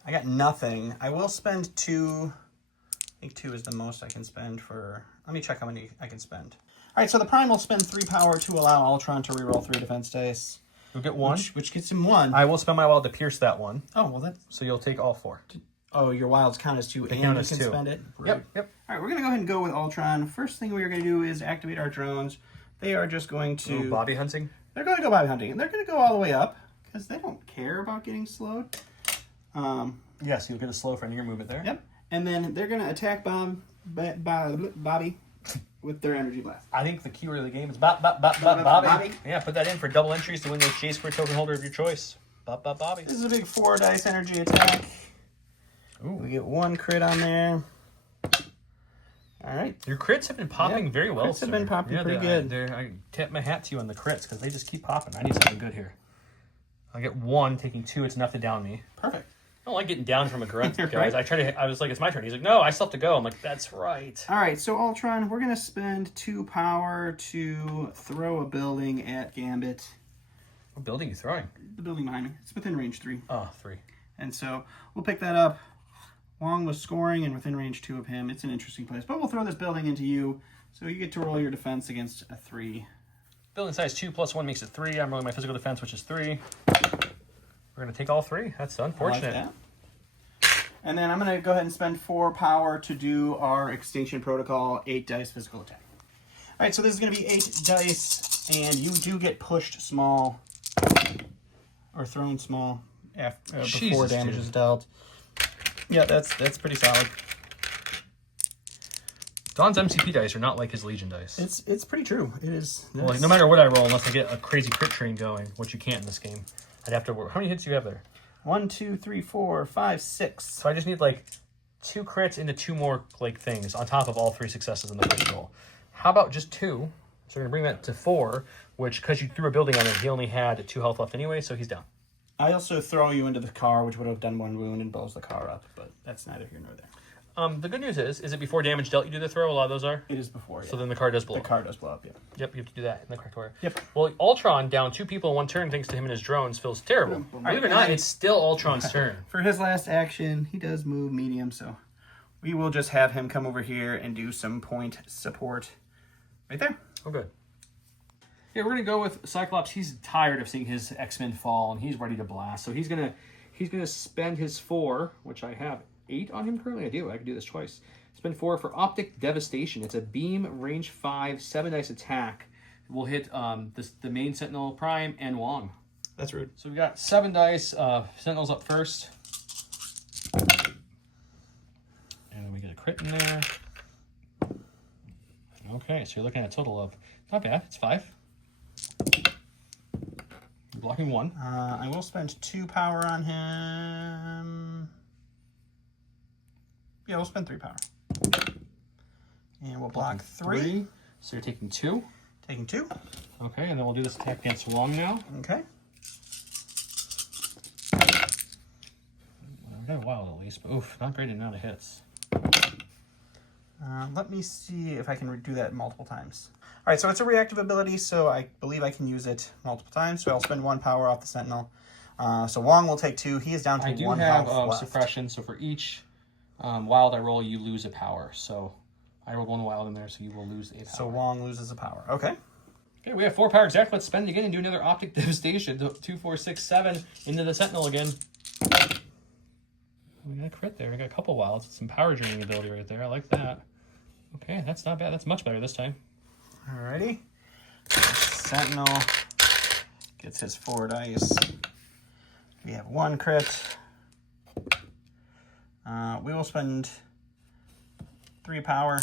I got nothing. I will spend 2. I think 2 is the most I can spend for... Let me check how many I can spend. All right, so the Prime will spend 3 power to allow Ultron to reroll 3 defense dice. You'll get 1. Which gets him 1. I will spend my wild to pierce that 1. Oh, well, that's... So you'll take all 4. Oh, your wilds count as 2 and you count can as 2. spend it? Yep. All right, we're going to go ahead and go with Ultron. First thing we're going to do is activate our drones. They are just going to... Ooh, Bobby hunting? They're going to go Bobby hunting. And they're going to go all the way up because they don't care about getting slowed. Yeah, so you'll get a slow for any of your movement there. Yep. And then they're going to attack Bobby with their energy blast. I think the keyword of the game is Bobby. Bobby. Yeah, put that in for double entries to win those J Square token holder of your choice. Bobby. This is a big 4 dice energy attack. Ooh. We get 1 crit on there. All right. Your crits have been popping very well, Crits have been popping pretty good. I tip my hat to you on the crits because they just keep popping. I need something good here. I get 1, taking 2. It's enough to down me. Perfect. I don't like getting down from a grunt, guys. Right. I was like, it's my turn. He's like, no, I still have to go. I'm like, that's right. All right, so Ultron, we're going to spend 2 power to throw a building at Gambit. What building are you throwing? The building behind me. It's within range 3. Oh, 3. And so we'll pick that up. Wong was scoring and within range 2 of him. It's an interesting place. But we'll throw this building into you, so you get to roll your defense against a 3. Building size 2 plus 1 makes it 3. I'm rolling my physical defense, which is 3. We're going to take all 3. That's unfortunate. I like that. And then I'm going to go ahead and spend 4 power to do our Extinction Protocol 8 dice physical attack. All right, so this is going to be 8 dice, and you do get pushed small or thrown small before damage is dealt. Yeah, that's pretty solid. Don's MCP dice are not like his Legion dice. It's pretty true. It is. Well, like, no matter what I roll, unless I get a crazy crit train going, which you can't in this game, I'd have to work. How many hits do you have there? 1, 2, 3, 4, 5, 6. So I just need like 2 crits into 2 more like things on top of all 3 successes in the first roll. How about just 2? So we're gonna bring that to 4, which because you threw a building on him, he only had 2 health left anyway, so he's down. I also throw you into the car, which would have done 1 wound and blows the car up, but that's neither here nor there. The good news is it before damage dealt you do the throw? A lot of those are? It is before, yeah. So then the car does blow The up. car does blow up, yeah. Yep, you have to do that in the correct order. Yep. Well, Ultron down 2 people in 1 turn thanks to him and his drones feels terrible. Believe it or not, it's still Ultron's turn. For his last action, he does move medium, so we will just have him come over here and do some point support right there. Oh, good. Yeah, we're gonna go with Cyclops. He's tired of seeing his X-Men fall, and he's ready to blast. So he's gonna spend his 4, which I have 8 on him currently. I do. I can do this twice. Spend 4 for Optic Devastation. It's a beam, range 5, 7 dice attack. We'll hit the main Sentinel Prime and Wong. That's rude. So we got 7 dice. Sentinels up first. And then we get a crit in there. Okay, so you're looking at a total of, not bad, it's 5. You're blocking 1. I will spend 2 power on him. Yeah, we'll spend 3 power. And we'll block 3. So you're taking 2. Taking 2. Okay, and then we'll do this attack against Wong now. Okay. I got a wild at least, but oof, not great amount of hits. Let me see if I can do that multiple times. All right, so it's a reactive ability, so I believe I can use it multiple times. So I'll spend 1 power off the Sentinel. So Wong will take 2. He is down to 1 health left. I do have suppression, so for each wild I roll, you lose a power. So I rolled 1 wild in there, so you will lose a power. So Wong loses a power. Okay. Okay, we have 4 power exact. Let's spend again and do another Optic Devastation. 2, 4, 6, 7 into the Sentinel again. We got a crit there. We got a couple wilds. Some power draining ability right there. I like that. Okay, that's not bad. That's much better this time. Alrighty. Sentinel gets his 4 dice. We have 1 crit. We will spend 3 power.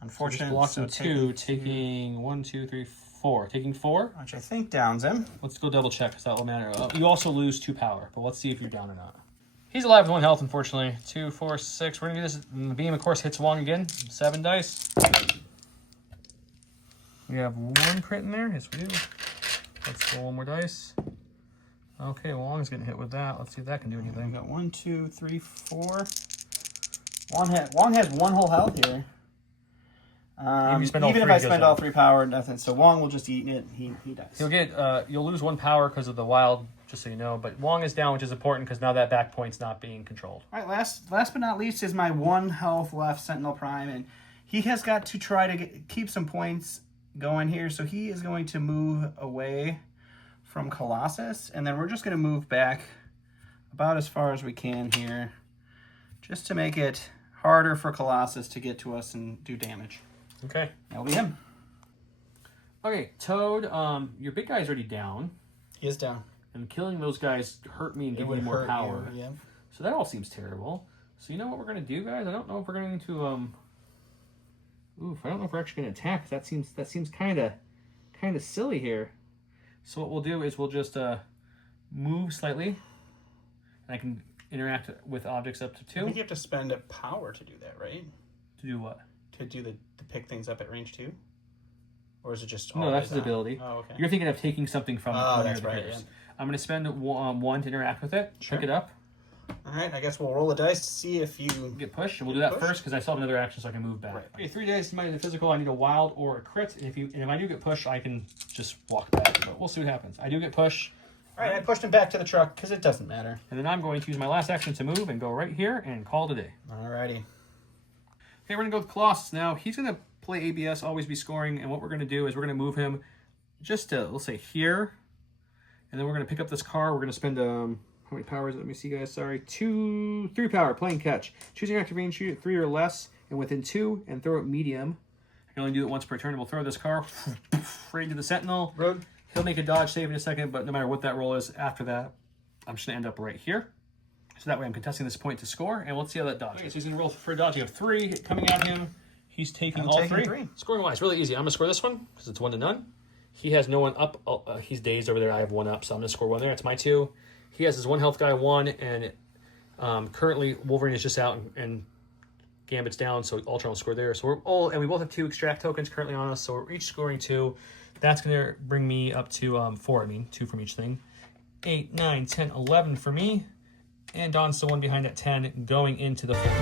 Unfortunately, so blocking 2, taking 1, 2, 3, 4. Taking 4, which I think downs him. Let's go double check because that will matter. You also lose 2 power, but let's see if you're down or not. He's alive with 1 health, unfortunately. 2, 4, 6. We're gonna do this. And the beam, of course, hits Wong again. 7 dice. We have 1 crit in there. Yes, we do. Let's roll 1 more dice. Okay, Wong's getting hit with that. Let's see if that can do anything. We got 1, 2, 3, 4. Wong has 1 whole health here. Even if you spend all Even if three, I it goes spend down. all 3 power, nothing. So Wong will just eat it. He dies. You'll lose 1 power because of the wild, just so you know. But Wong is down, which is important because now that back point's not being controlled. All right, last but not least is my 1 health left Sentinel Prime, and he has got to try to keep some points going here. So he is going to move away from Colossus, and then we're just going to move back about as far as we can here, just to make it harder for Colossus to get to us and do damage. Okay. That'll be him. Okay, Toad, your big guy's already down, He is down. and killing those guys hurt me and give me more power. Yeah. So that all seems terrible. So you know what we're going to do, guys? I don't know if we're going to, I don't know if we're actually going to attack. That seems kind of silly here. So what we'll do is we'll just move slightly, and I can interact with objects up to I 2. think you have to spend a power to do that, right? To do what? To do to pick things up at range 2? Or is it just No, that's his on? ability. Oh, okay. You're thinking of taking something from Oh, one that's of the right, critters. yeah. I'm going to spend 1 to interact with it, Sure. pick it up, All right, I guess we'll roll the dice to see if you... get pushed, and we'll do that Push? first because I still have another action so I can move back. Right. Okay, 3 dice to my physical. I need a wild or a crit, and if I do get pushed, I can just walk back. But we'll see what happens. I do get pushed, All right, I pushed him back to the truck because it doesn't matter. and then I'm going to use my last action to move and go right here and call it a day. All righty. Okay, we're going to go with Colossus now. He's going to play ABS, always be scoring, and what we're going to do is we're going to move him just to, let's say, here, and then we're going to pick up this car. We're going to spend, how many powers? Let me see, guys. Sorry. 3 power, playing catch. Choosing active range, shoot at 3 or less, and within 2, and throw it medium. I can only do it once per turn. We'll throw this car right into the Sentinel. Road. He'll make a dodge save in a second, but no matter what that roll is after that, I'm just going to end up right here. So that way I'm contesting this point to score, and let's see how that dodge. Okay, so he's going to roll for a dodge. You have 3 coming at him. He's taking I'm all taking 3. 3. Scoring wise, really easy. I'm going to score this one because it's 1 to none. He has no one up. He's dazed over there. I have 1 up, so I'm going to score 1 there. It's my 2. He has his 1 health guy 1, and currently Wolverine is just out and Gambit's down, so Ultron will score there. So we're all, and we both have 2 extract tokens currently on us, so we're each scoring 2. That's going to bring me up to 4, 2 from each thing. 8, 9, 10, 11 for me. And Don's still 1 behind at 10, going into the 4.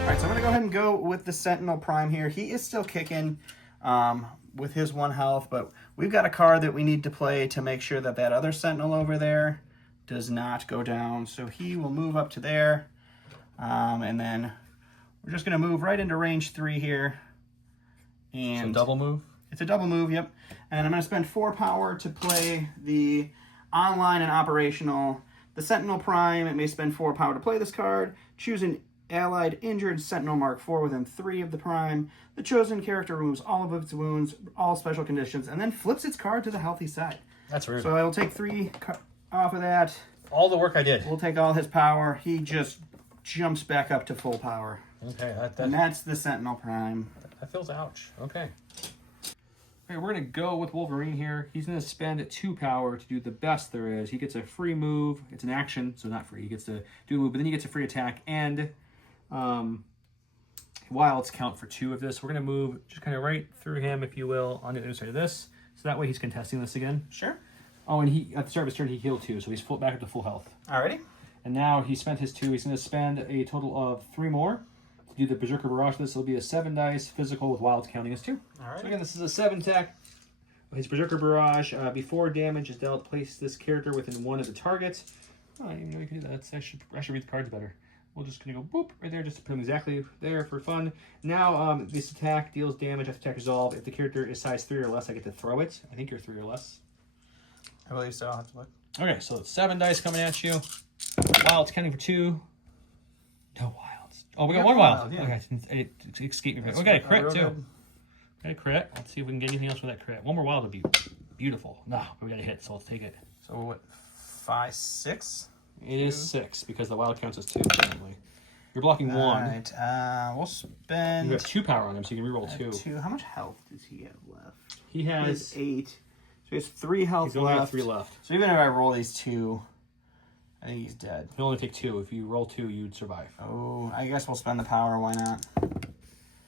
All right, so I'm going to go ahead and go with the Sentinel Prime here. He is still kicking with his 1 health, but we've got a card that we need to play to make sure that that other Sentinel over there does not go down. So he will move up to there, and then we're just going to move right into range 3 here. And So double move. it's a double move, yep. And I'm going to spend 4 power to play the online and operational. The Sentinel Prime, it may spend 4 power to play this card. Choose an allied injured Sentinel Mark 4 within 3 of the Prime. The chosen character removes all of its wounds, all special conditions, and then flips its card to the healthy side. That's rude. So I will take 3 off of that. All the work I did. We'll take all his power. He just jumps back up to full power. Okay, And that's the Sentinel Prime. that feels ouch. Okay. Okay, we're going to go with Wolverine here. He's going to spend 2 power to do the best there is. He gets a free move. It's an action, so not free. He gets to do a move, but then he gets a free attack. And wilds count for 2 of this. We're going to move just kind of right through him, if you will, on the other side of this. So that way he's contesting this again. Sure. Oh, and he at the start of his turn, he healed 2, so he's back up to full health. Alrighty. And now he spent his 2. He's going to spend a total of 3 more to do the Berserker Barrage. This will be a 7 dice physical with wilds counting as 2. All right. So again, this is a 7 attack. His Berserker Barrage, before damage is dealt, place this character within 1 of the targets. Oh, I didn't even know you could do that. I should read the cards better. We're just going to go boop right there just to put him exactly there for fun. Now, this attack deals damage after attack resolve. If the character is size 3 or less, I get to throw it. I think you're 3 or less. I believe so. I'll have to look. Okay, so it's 7 dice coming at you. Wilds counting for 2. No wilds. Oh, we got 1 wild. Yeah. Okay, it escaped me. Okay, crit real too. good. Okay, crit. Let's see if we can get anything else with that crit. 1 more wild would be beautiful. No, but we got a hit, so let's take it. So what? 5, 6? It is 6 because the wild counts as 2. Apparently, you're blocking 1. All right. We'll spend. You have 2 power on him, so you can reroll 2. 2. How much health does he have left? He He has has. 8. So he has 3 health He's only got left. 3 left. So even if I roll these 2, I think he's dead. He'll only take 2. If you roll 2, you'd survive. Oh, I guess we'll spend the power. Why not?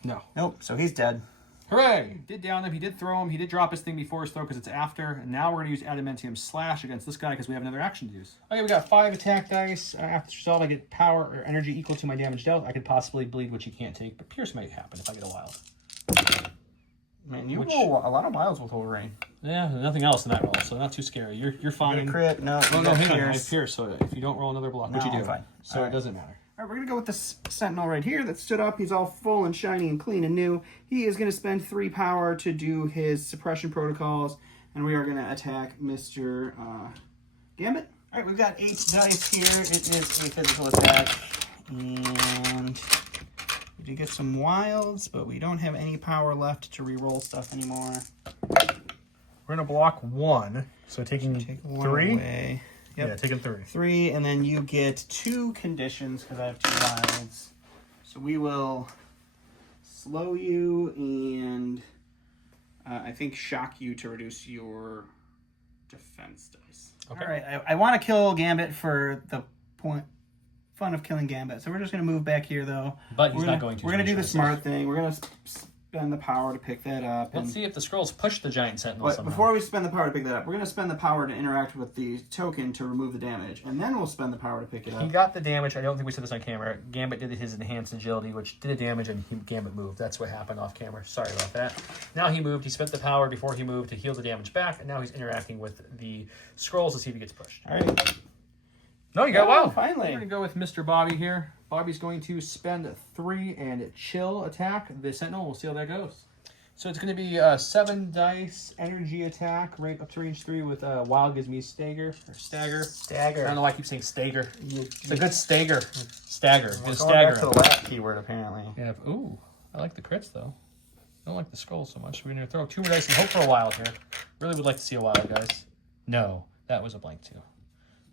No. Nope. So he's dead. Hooray! Did down him. He did throw him. He did drop his thing before his throw because it's after. And now we're going to use Adamantium Slash against this guy because we have another action to use. Okay, we got 5 attack dice. After this result, I get power or energy equal to my damage dealt. I could possibly bleed, which you can't take, but Pierce might happen if I get a wild. Man, you roll a lot of wilds with Wolverine. Yeah, nothing else in that roll, so not too scary. You're fine. Crit, no, Oh, no, hang on. I have Pierce. Pierce, so if you don't roll another block, which you do, I'm fine. so it doesn't matter. All right, we're going to go with this Sentinel right here that stood up. He's all full and shiny and clean and new. He is going to spend 3 power to do his suppression protocols, and we are going to attack Mr. Gambit. All right, we've got 8 dice here. It is a physical attack, and we do get some wilds, but we don't have any power left to re-roll stuff anymore. We're gonna block 1, so taking Take 1 3. away. Yep. Yeah, taking 3. 3, and then you get 2 conditions because I have 2 wilds. So we will slow you and I think shock you to reduce your defense dice. Okay. All right, I want to kill Gambit for the fun of killing Gambit. So we're just going to move back here, though. But he's We're not gonna- going to. We're going to do the smart thing. We're going to spend the power to pick that up. Let's see if the scrolls push the giant sentinel But somehow. before we spend the power to pick that up, we're going to spend the power to interact with the token to remove the damage, and then we'll spend the power to pick it He up. got the damage. I don't think we said this on camera. Gambit did his enhanced agility, which did a damage, and Gambit moved. That's what happened off camera. Sorry about that. Now he moved. He spent the power before he moved to heal the damage back, and now he's interacting with the scrolls to see if he gets pushed. All right. No, you got wild. We're Finally. going to go with Mr. Bobby here. Bobby's going to spend 3 and chill attack the Sentinel. We'll see how that goes. So it's going to be 7 dice energy attack, right up to range 3 with wild gives me stagger or stagger. I don't know why I keep saying stagger. It's a good stagger. Stagger. We're It's going back stagger. to the last keyword, apparently. Yeah. Ooh, I like the crits though. I don't like the scrolls so much. We're gonna throw 2 more dice and hope for a wild here. Really would like to see a wild, guys. No, that was a blank 2.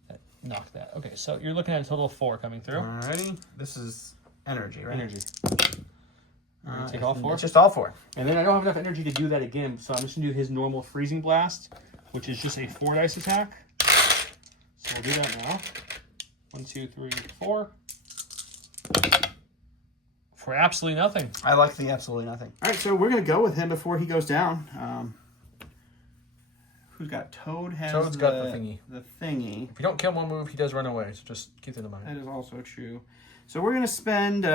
That knocked that. Okay, so you're looking at a total of 4 coming through. Alrighty. This is energy, right? Energy. Take all 4. It's just all 4. And then I don't have enough energy to do that again, so I'm just going to do his normal freezing blast, which is just a 4 dice attack. So we'll do that now. 1, 2, 3, 4. For absolutely nothing. I like the absolutely nothing. All right, so we're going to go with him before he goes down. Who's got Toad? Toad's got the thingy. The thingy. If you don't kill one move, he does run away. So just keep that in mind. That is also true. So we're going to spend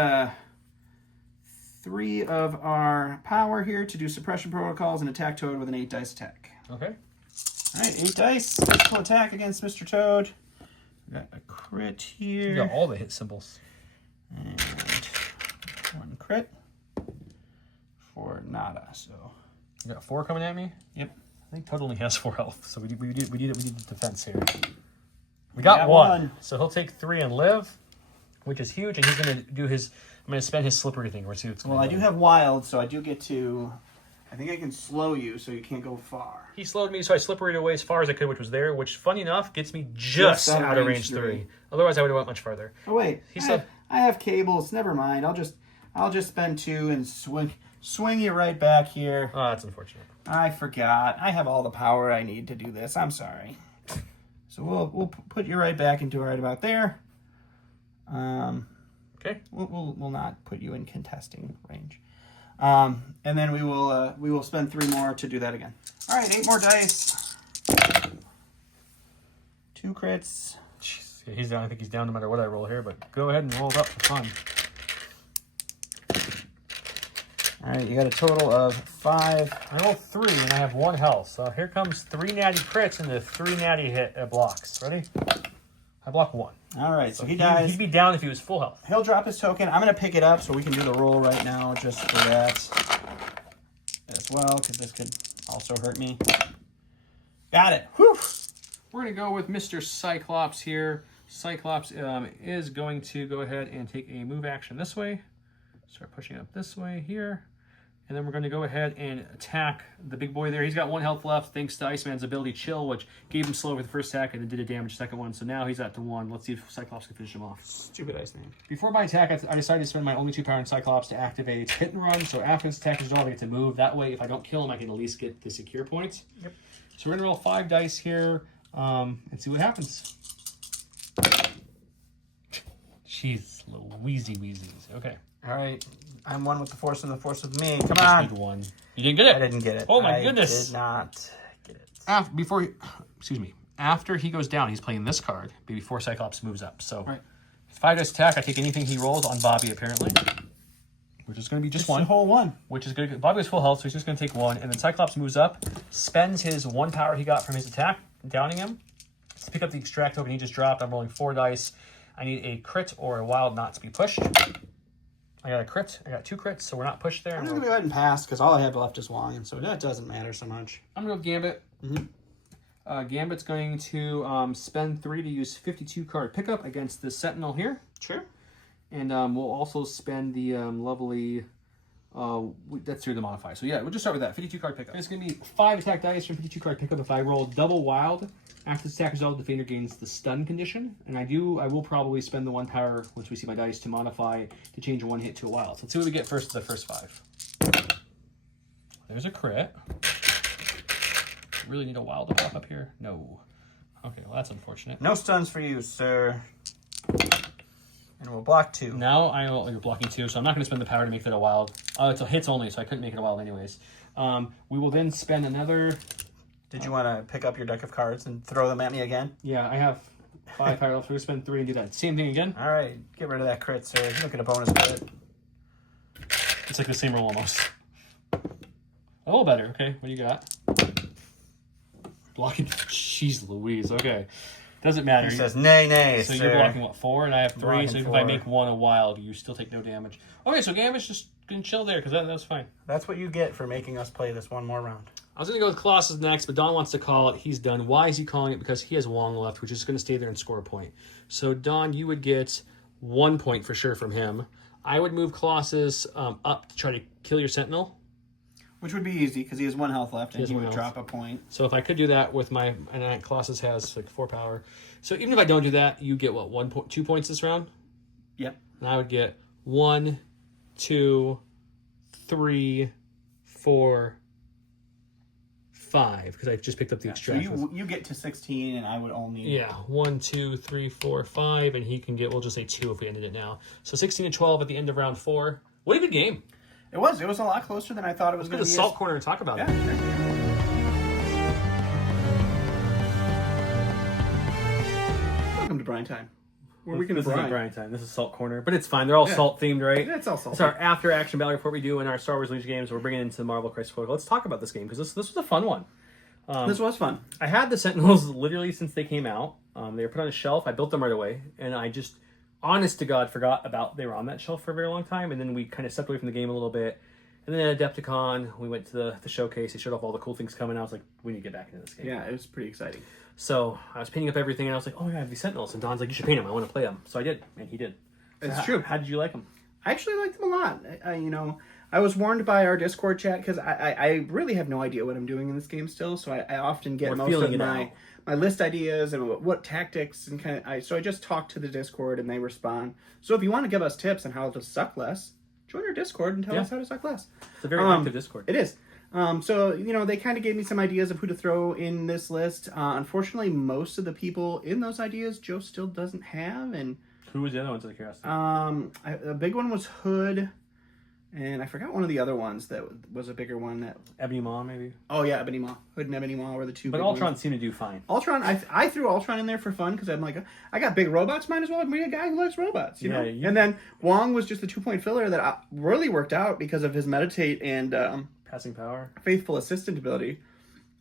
3 of our power here to do suppression protocols and attack Toad with an 8 dice attack. Okay. All right, 8 dice. Physical attack against Mr. Toad. We got a crit here. You got all the hit symbols. And 1 crit for nada. So You got 4 coming at me. Yep. I think Toad only has 4 health, so we need defense here. We got 1. So he'll take 3 and live, which is huge, and he's gonna do his. I'm gonna spend his slippery thing. We'll see what's going well, on. I do have wild, so I do get to. I think I can slow you, so you can't go far. He slowed me, so I slipperied away as far as I could, which was there. Which, funny enough, gets me just out of range 3. Otherwise, I would have went much farther. Oh wait, He I, said- I have cables. Never mind. I'll just spend 2 and swing you right back here. Oh, that's unfortunate. I forgot. I have all the power I need to do this. I'm sorry. So we'll put you right back into right about there. Okay. We'll not put you in contesting range. And then we will spend 3 more to do that again. All right, 8 more dice. 2 crits. Jeez. Yeah, he's down. I think he's down no matter what I roll here, but go ahead and roll it up for fun. All right, you got a total of 5. I rolled 3 and I have 1 health. So here comes 3 natty crits and the 3 natty hit blocks. Ready? I block 1. All right, so he dies. He'd be down if he was full health. He'll drop his token. I'm going to pick it up so we can do the roll right now just for that as well, because this could also hurt me. Got it. Whew. We're going to go with Mr. Cyclops here. Cyclops is going to go ahead and take a move action this way. Start pushing up this way here. And then we're going to go ahead and attack the big boy there. He's got 1 health left thanks to Iceman's ability Chill, which gave him slow for the first attack and then did a damage second one. So now he's at to 1. Let's see if Cyclops can finish him off. Stupid ice name. Before my attack, I decided to spend my only 2 power on Cyclops to activate hit and run. So after this attack is resolved, I get to move. That way, if I don't kill him, I can at least get the secure points. Yep. So we're going to roll 5 dice here and see what happens. Jeez, Louisey Weezies. Okay. All right. I'm one with the force and the force of me. Come Just on. need one. You didn't get it. I didn't get it. Oh my I goodness. did not get it. After he goes down, he's playing this card before Cyclops moves up. So Right. if I just attack, I take anything he rolls on Bobby, apparently. Which is going to be just one. The whole one. Which is good. Bobby has full health, so he's just going to take one. And then Cyclops moves up, spends his 1 power he got from his attack, downing him. To pick up the extract token he just dropped, I'm rolling 4 dice. I need a crit or a wild not to be pushed. I got a crit. I got 2 crits, so we're not pushed there. I'm just going to go ahead and pass because all I have left is Wong, and so that doesn't matter so much. I'm going to go Gambit. Gambit's going to spend 3 to use 52 card pickup against the Sentinel here. Sure. And we'll also spend the lovely... that's through the modifier. So yeah, we'll just start with that. 52 card pickup. It's going to be 5 attack dice from 52 card pickup. If I roll double wild, after this attack result, the defender gains the stun condition. And I will probably spend the 1 power, once we see my dice, to modify to change 1 hit to a wild. So let's see what we get first, the first 5. There's a crit. Really need a wild to pop up here? No. Okay, well that's unfortunate. No stuns for you, sir. And we'll block 2. Now I know you're blocking 2, so I'm not going to spend the power to make that a wild. It's a hits only, so I couldn't make it a wild anyways. We will then spend another... Did you want to pick up your deck of cards and throw them at me again? Yeah, I have 5 power left. We'll spend 3 and do that. Same thing again. All right, get rid of that crit, sir. You look at a bonus crit. It's like the same roll almost. A little better. Okay, what do you got? Blocking. Jeez Louise. Okay. Doesn't matter. He says, nay, nay, So sir. you're blocking, what, 4? And I have 3. Blocking So if 4. I make 1 a wild, you still take no damage. Okay, so Gambit's just going to chill there, because that's fine. That's what you get for making us play this one more round. I was going to go with Colossus next, but Don wants to call it. He's done. Why is he calling it? Because he has Wong left, which is going to stay there and score a point. So, Don, you would get 1 point for sure from him. I would move Colossus up to try to kill your Sentinel. Which would be easy because he has 1 health left and has he one would health. drop a point. So if I could do that with my... And Colossus has like 4 power. So even if I don't do that, you get what, 2 points this round? Yep. And I would get 1, 2, 3, 4, 5. Because I just picked up the So extract. you get to 16 and I would only... Yeah, 1, 2, 3, 4, 5, and he can get, we'll just say 2 if we ended it now. So 16 and 12 at the end of round 4. What a good game. It was a lot closer than I thought it was Let's go going to to the be. Salt Corner and talk about it. Yeah, sure. Welcome to Brine Time. Where we can This brine. isn't Brian time. This is Salt Corner, but it's fine. They're all salt themed, right? Yeah, it's all salt. It's our after action battle report we do in our Star Wars Legion games. We're bringing it into the Marvel Crisis Protocol. Let's talk about this game because this was a fun one. This was fun. I had the Sentinels literally since they came out. They were put on a shelf. I built them right away, and I just, honest to God, forgot about they were on that shelf for a very long time. And then we kind of stepped away from the game a little bit. And then at Adepticon, we went to the showcase. They showed off all the cool things coming. I was like, we need to get back into this game. Yeah, it was pretty exciting. So I was painting up everything, and I was like, oh, yeah, I have these Sentinels. And Don's like, you should paint them. I want to play them. So I did, and he did. It's true. How did you like them? I actually liked them a lot. I was warned by our Discord chat because I really have no idea what I'm doing in this game still. So I often get We're most feeling of it my out. my list ideas and what tactics and so I just talk to the Discord and they respond. So if you want to give us tips on how to suck less, join our Discord and tell us how to suck less. It's a very active Discord. It is. So, they kind of gave me some ideas of who to throw in this list. Unfortunately, most of the people in those ideas, Joe still doesn't have. And Who was the other ones, out of curiosity? a big one was Hood. And I forgot one of the other ones that was a bigger one. That Ebony Maw, maybe? Oh, yeah, Ebony Maw. Hood and Ebony Maw were the two But big Ultron ones. seemed to do fine. Ultron, I threw Ultron in there for fun because I'm like, I got big robots, might as well be a guy who likes robots, you know? Yeah, And then Wong was just a 2-point filler that really worked out because of his meditate and Passing power. faithful assistant ability.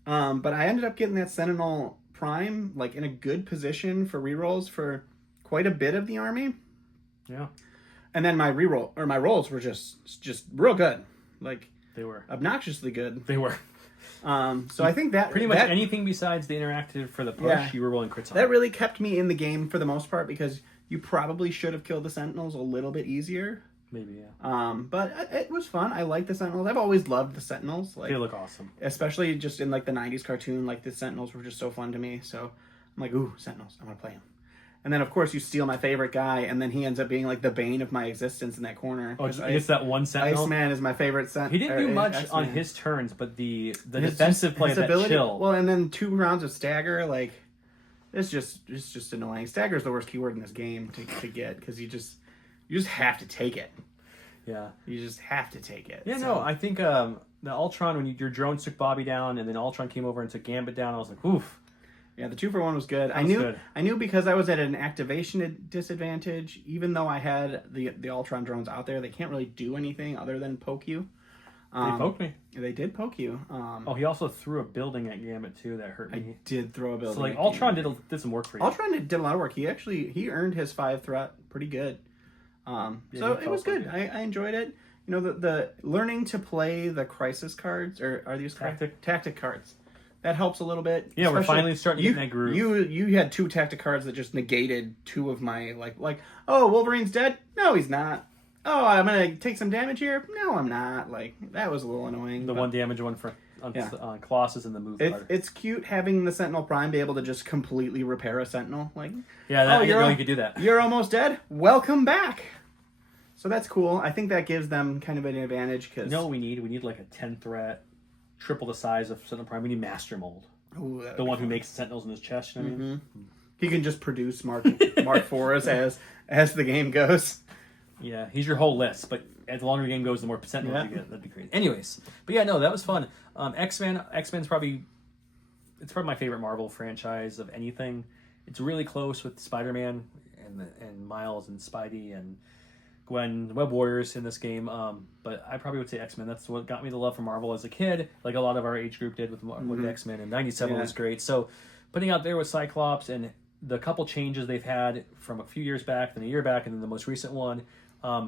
But I ended up getting that Sentinel Prime like in a good position for rerolls for quite a bit of the army. Yeah, And then my rolls were just real good. Like they were. obnoxiously good. They were. So I think that Pretty much that, anything besides the interactive for the push, Yeah. you were rolling crits on. that really kept me in the game for the most part because you probably should have killed the Sentinels a little bit easier. Maybe, yeah. But it was fun. I like the Sentinels. I've always loved the Sentinels. Like They look awesome. especially just in like the 90s cartoon, like the Sentinels were just so fun to me. So I'm like, ooh, Sentinels, I want to play him. And then of course you steal my favorite guy, and then he ends up being like the bane of my existence in that corner. Oh, it's that one Sentinel. Iceman is my favorite He didn't do much on X-Man. his turns, but the His defensive play, his that ability, chill. Well, and then 2 rounds of stagger, like it's just annoying. Stagger is the worst keyword in this game to get because you just have to take it. Yeah. You just have to take it. Yeah, So, no, I think the Ultron, when your drones took Bobby down, and then Ultron came over and took Gambit down, I was like, oof. yeah, the 2-for-1 was good. was good. I knew because I was at an activation disadvantage, even though I had the Ultron drones out there, they can't really do anything other than poke you. They poked me. They did poke you. Oh, he also threw a building at Gambit, too, that hurt I me. did throw a building. So, like, at Ultron Gambit. did some work for you. Ultron did a lot of work. He earned his 5 threat pretty good. So it was good. I enjoyed it. You know, the learning to play the crisis cards, or are these tactic cards? That helps a little bit. Yeah, we're Especially- finally starting to get in that groove. You had 2 tactic cards that just negated 2 of my like. Oh, Wolverine's dead? No, he's not. Oh, I'm gonna take some damage here? No, I'm not. Like, that was a little annoying. The but 1 damage one for on Colossus and the move card. It's cute having the Sentinel Prime be able to just completely repair a Sentinel. Like, Yeah, I didn't know you could do that. You're almost dead. Welcome back. So that's cool. I think that gives them kind of an advantage because You know what we need? We need like a 10 threat, triple the size of Sentinel Prime. We need Master Mold. The one who makes Sentinels in his chest. You know what I mean? he can just produce Mark 4s as the game goes. Yeah, he's your whole list, but as the longer the game goes, the more Sentinels you get. That'd be great. Anyways, but yeah, no, that was fun. X-Men's probably my favorite Marvel franchise of anything. It's really close with Spider-Man and Miles and Spidey and Gwen, the Web Warriors in this game. But I probably would say X-Men. That's what got me the love for Marvel as a kid, like a lot of our age group did with X-Men. And '97 was great. So putting out there with Cyclops and the couple changes they've had from a few years back, then a year back, and then the most recent one.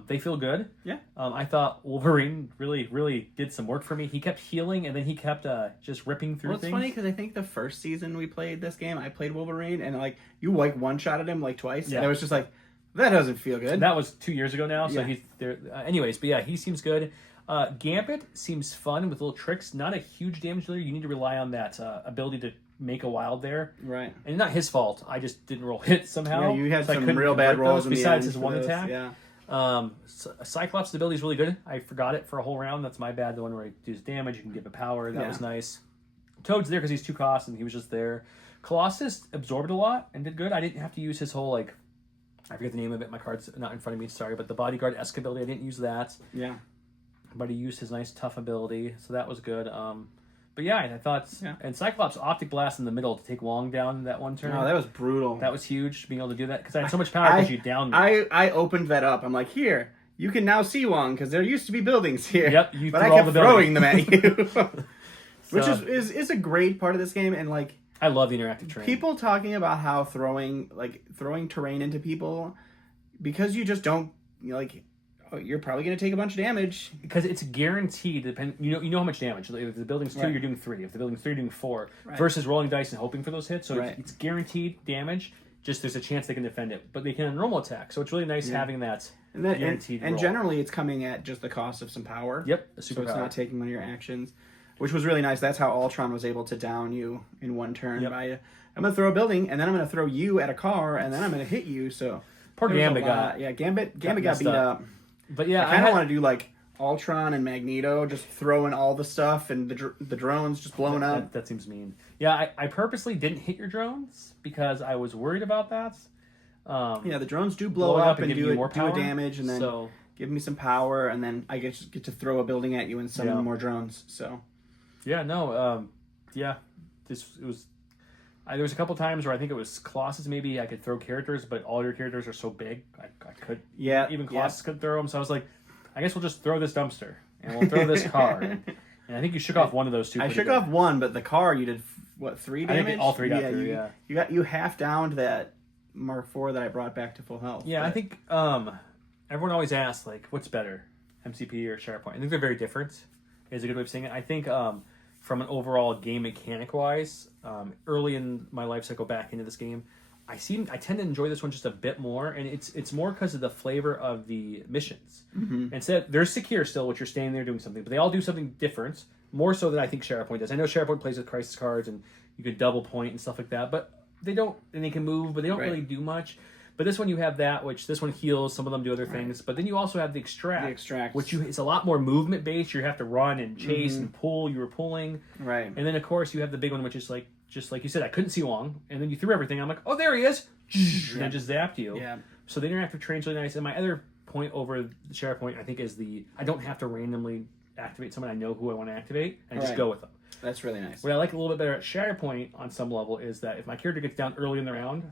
They feel good. Yeah. I thought Wolverine really, really did some work for me. He kept healing, and then he kept just ripping through Well, it's things. funny because I think the first season we played this game, I played Wolverine, and like you one-shotted him like twice, and I was just like, that doesn't feel good. That was 2 years ago now, so Yeah. he's there. Anyways, but yeah, he seems good. Gambit seems fun with little tricks. Not a huge damage dealer. You need to rely on that ability to make a wild there. Right. And not his fault. I just didn't roll hits somehow. Yeah, you had so I some couldn't real bad convert rolls those in the besides end his for one those, attack. Yeah. Cyclops' ability is really good. I forgot it for a whole round. That's my bad. The one where he does damage, you can give a power. That was nice. Toad's there because he's 2 costs and he was just there. Colossus absorbed a lot and did good. I didn't have to use his whole I forget the name of it. My card's not in front of me. Sorry, but the bodyguard esque ability, I didn't use that. Yeah. But he used his nice tough ability, so that was good. But yeah, I thought, and Cyclops Optic Blast in the middle to take Wong down that one turn. Oh, that was brutal. That was huge, being able to do that because I had so much power because you downed me. I opened that up. I'm like, here, you can now see Wong because there used to be buildings here. Yep, you but threw I all kept the buildings. throwing them at you, which So- is a great part of this game. And like I love the interactive terrain. people talking about how throwing terrain into people because you just don't you're probably going to take a bunch of damage. Because it's guaranteed. You know how much damage. If the building's 2, Right. you're doing 3. If the building's 3, you're doing 4. Right. Versus rolling dice and hoping for those hits. So Right. it's guaranteed damage. Just there's a chance they can defend it, but they can normal attack. So it's really nice having that guaranteed. And roll. generally, it's coming at just the cost of some power. Yep, a So superpower. it's not taking one of your actions, which was really nice. That's how Ultron was able to down you in one turn. Yep. I'm going to throw a building, and then I'm going to throw you at a car, and then I'm going to hit you. So Poor there was a Gambit lot- got. Yeah, Gambit got messed beat up. But yeah, I kind of want to do like Ultron and Magneto, just throwing all the stuff and the drones just blowing up. That seems mean. Yeah, I purposely didn't hit your drones because I was worried about that. Yeah, the drones do blow Blowing up and give do you a more power. damage, and then So give me some power, and then I get to throw a building at you and summon Yeah. more drones. So yeah, no, yeah, it was. There was a couple times where I think it was Colossus. Maybe I could throw characters, but all your characters are so big, I could. yeah, Even Colossus could throw them. So I was like, I guess we'll just throw this dumpster and we'll throw this car. And I think you shook off one of those 2. I pretty shook good. off one, but the car you did 3 I damage? think all 3 got through. You half downed that Mark IV that I brought back to full health. Yeah, but I think everyone always asks like, what's better, MCP or SharePoint? I think they're very different. Is a good way of saying it. I think from an overall game mechanic wise, early in my life cycle back into this game, I tend to enjoy this one just a bit more, and it's more because of the flavor of the missions. Mm-hmm. Instead, they're secure still, which you're staying there doing something, but they all do something different, more so than I think SharePoint does. I know SharePoint plays with crisis cards, and you could double point and stuff like that, but they don't, and they can move, but they don't really do much. But this one you have that, which this one heals. Some of them do other things, but then you also have the extract, which it's a lot more movement based. You have to run and chase and pull. You were pulling, right, and then of course you have the big one, which is like just like you said, I couldn't see Wong, and then you threw everything. I'm like, oh, there he is, and I just zapped you. Yeah. So the interactive terrain's really nice. And my other point over the share point, I think, is I don't have to randomly activate someone. I know who I want to activate, and just go with them. That's really nice. What I like a little bit better at Shatter Point on some level is that if my character gets down early in the round,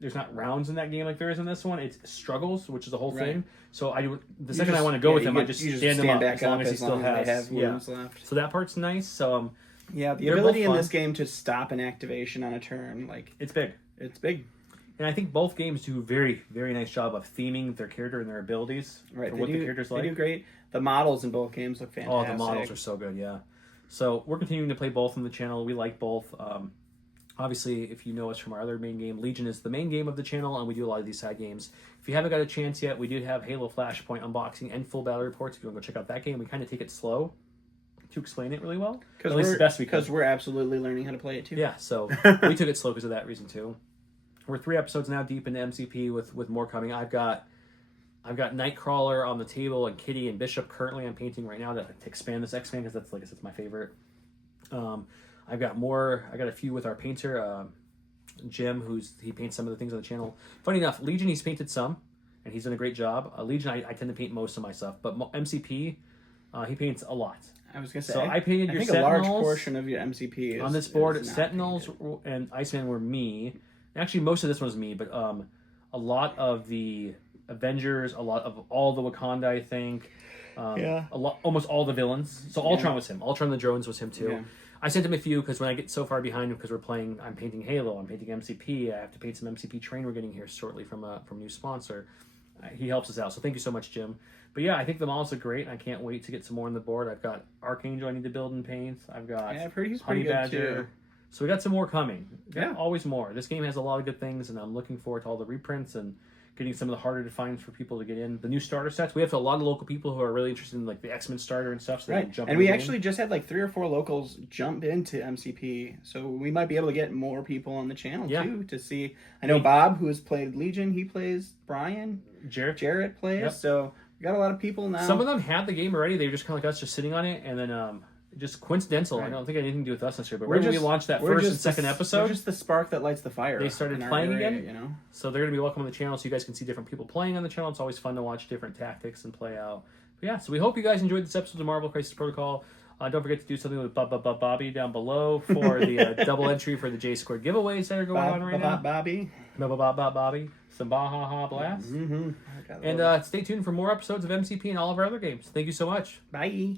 there's not rounds in that game like there is in this one. It's struggles, which is the whole thing. So the second I want to go with him, I just stand him up as long as he still has wounds left. So that part's nice. So yeah, the ability in this game to stop an activation on a turn, like it's big. It's big. And I think both games do a very, very nice job of theming their character and their abilities. Right, for what the character's like. They do great. The models in both games look fantastic. Oh, the models are so good, yeah. So we're continuing to play both on the channel. We like both. Obviously, if you know us from our other main game, Legion is the main game of the channel, and we do a lot of these side games. If you haven't got a chance yet, we do have Halo Flashpoint unboxing and full battle reports. If you want to go check out that game, we kind of take it slow to explain it really well. At least the best we can. Because we're absolutely learning how to play it too. Yeah, so we took it slow because of that reason too. We're 3 episodes now deep into MCP with more coming. I've got Nightcrawler on the table and Kitty and Bishop currently I'm painting right now to expand this X-Man because that's, like I said, it's my favorite. I've got more. I got a few with our painter, Jim, he paints some of the things on the channel. Funny enough, Legion he's painted some, and he's done a great job. Legion I tend to paint most of my stuff, but MCP he paints a lot. I was gonna say. So I painted your Sentinels. A large portion of your MCP is, on this board. Is Sentinels and Iceman were me. Actually, most of this was me, but a lot of the Avengers, a lot of all the Wakanda, I think. Almost all the villains. So Ultron was him. Ultron the drones was him too. Yeah. I sent him a few because when I get so far behind him because I'm painting Halo, I'm painting MCP. I have to paint some MCP train we're getting here shortly from a new sponsor. He helps us out, so thank you so much, Jim. But yeah, I think the models are great. I can't wait to get some more on the board. I've got Archangel I need to build and paint. I've got I've heard he's Honey pretty Badger. good too. So we got some more coming. Always more. This game has a lot of good things, and I'm looking forward to all the reprints and getting some of the harder to find for people to get in. The new starter sets. We have a lot of local people who are really interested in like the X-Men starter and stuff. So they can jump and in we the actually just had like 3 or 4 locals jump into MCP, so we might be able to get more people on the channel too to see. I know Bob, who has played Legion, he plays Brian. Jarrett plays. Yep. So we got a lot of people now. Some of them had the game already. They were just kind of like us, just sitting on it, and then just coincidental. Right. I don't think it had anything to do with us this year, but when we launched that first and second episode, we're just the spark that lights the fire. They started playing again, you know. So they're going to be welcome on the channel, so you guys can see different people playing on the channel. It's always fun to watch different tactics and play out. But yeah, so we hope you guys enjoyed this episode of Marvel Crisis Protocol. Don't forget to do something with Bobby down below for the double entry for the J Squared giveaways that are going on right now. Bobby. Some Baja Blast. Mm-hmm. And stay tuned for more episodes of MCP and all of our other games. Thank you so much. Bye.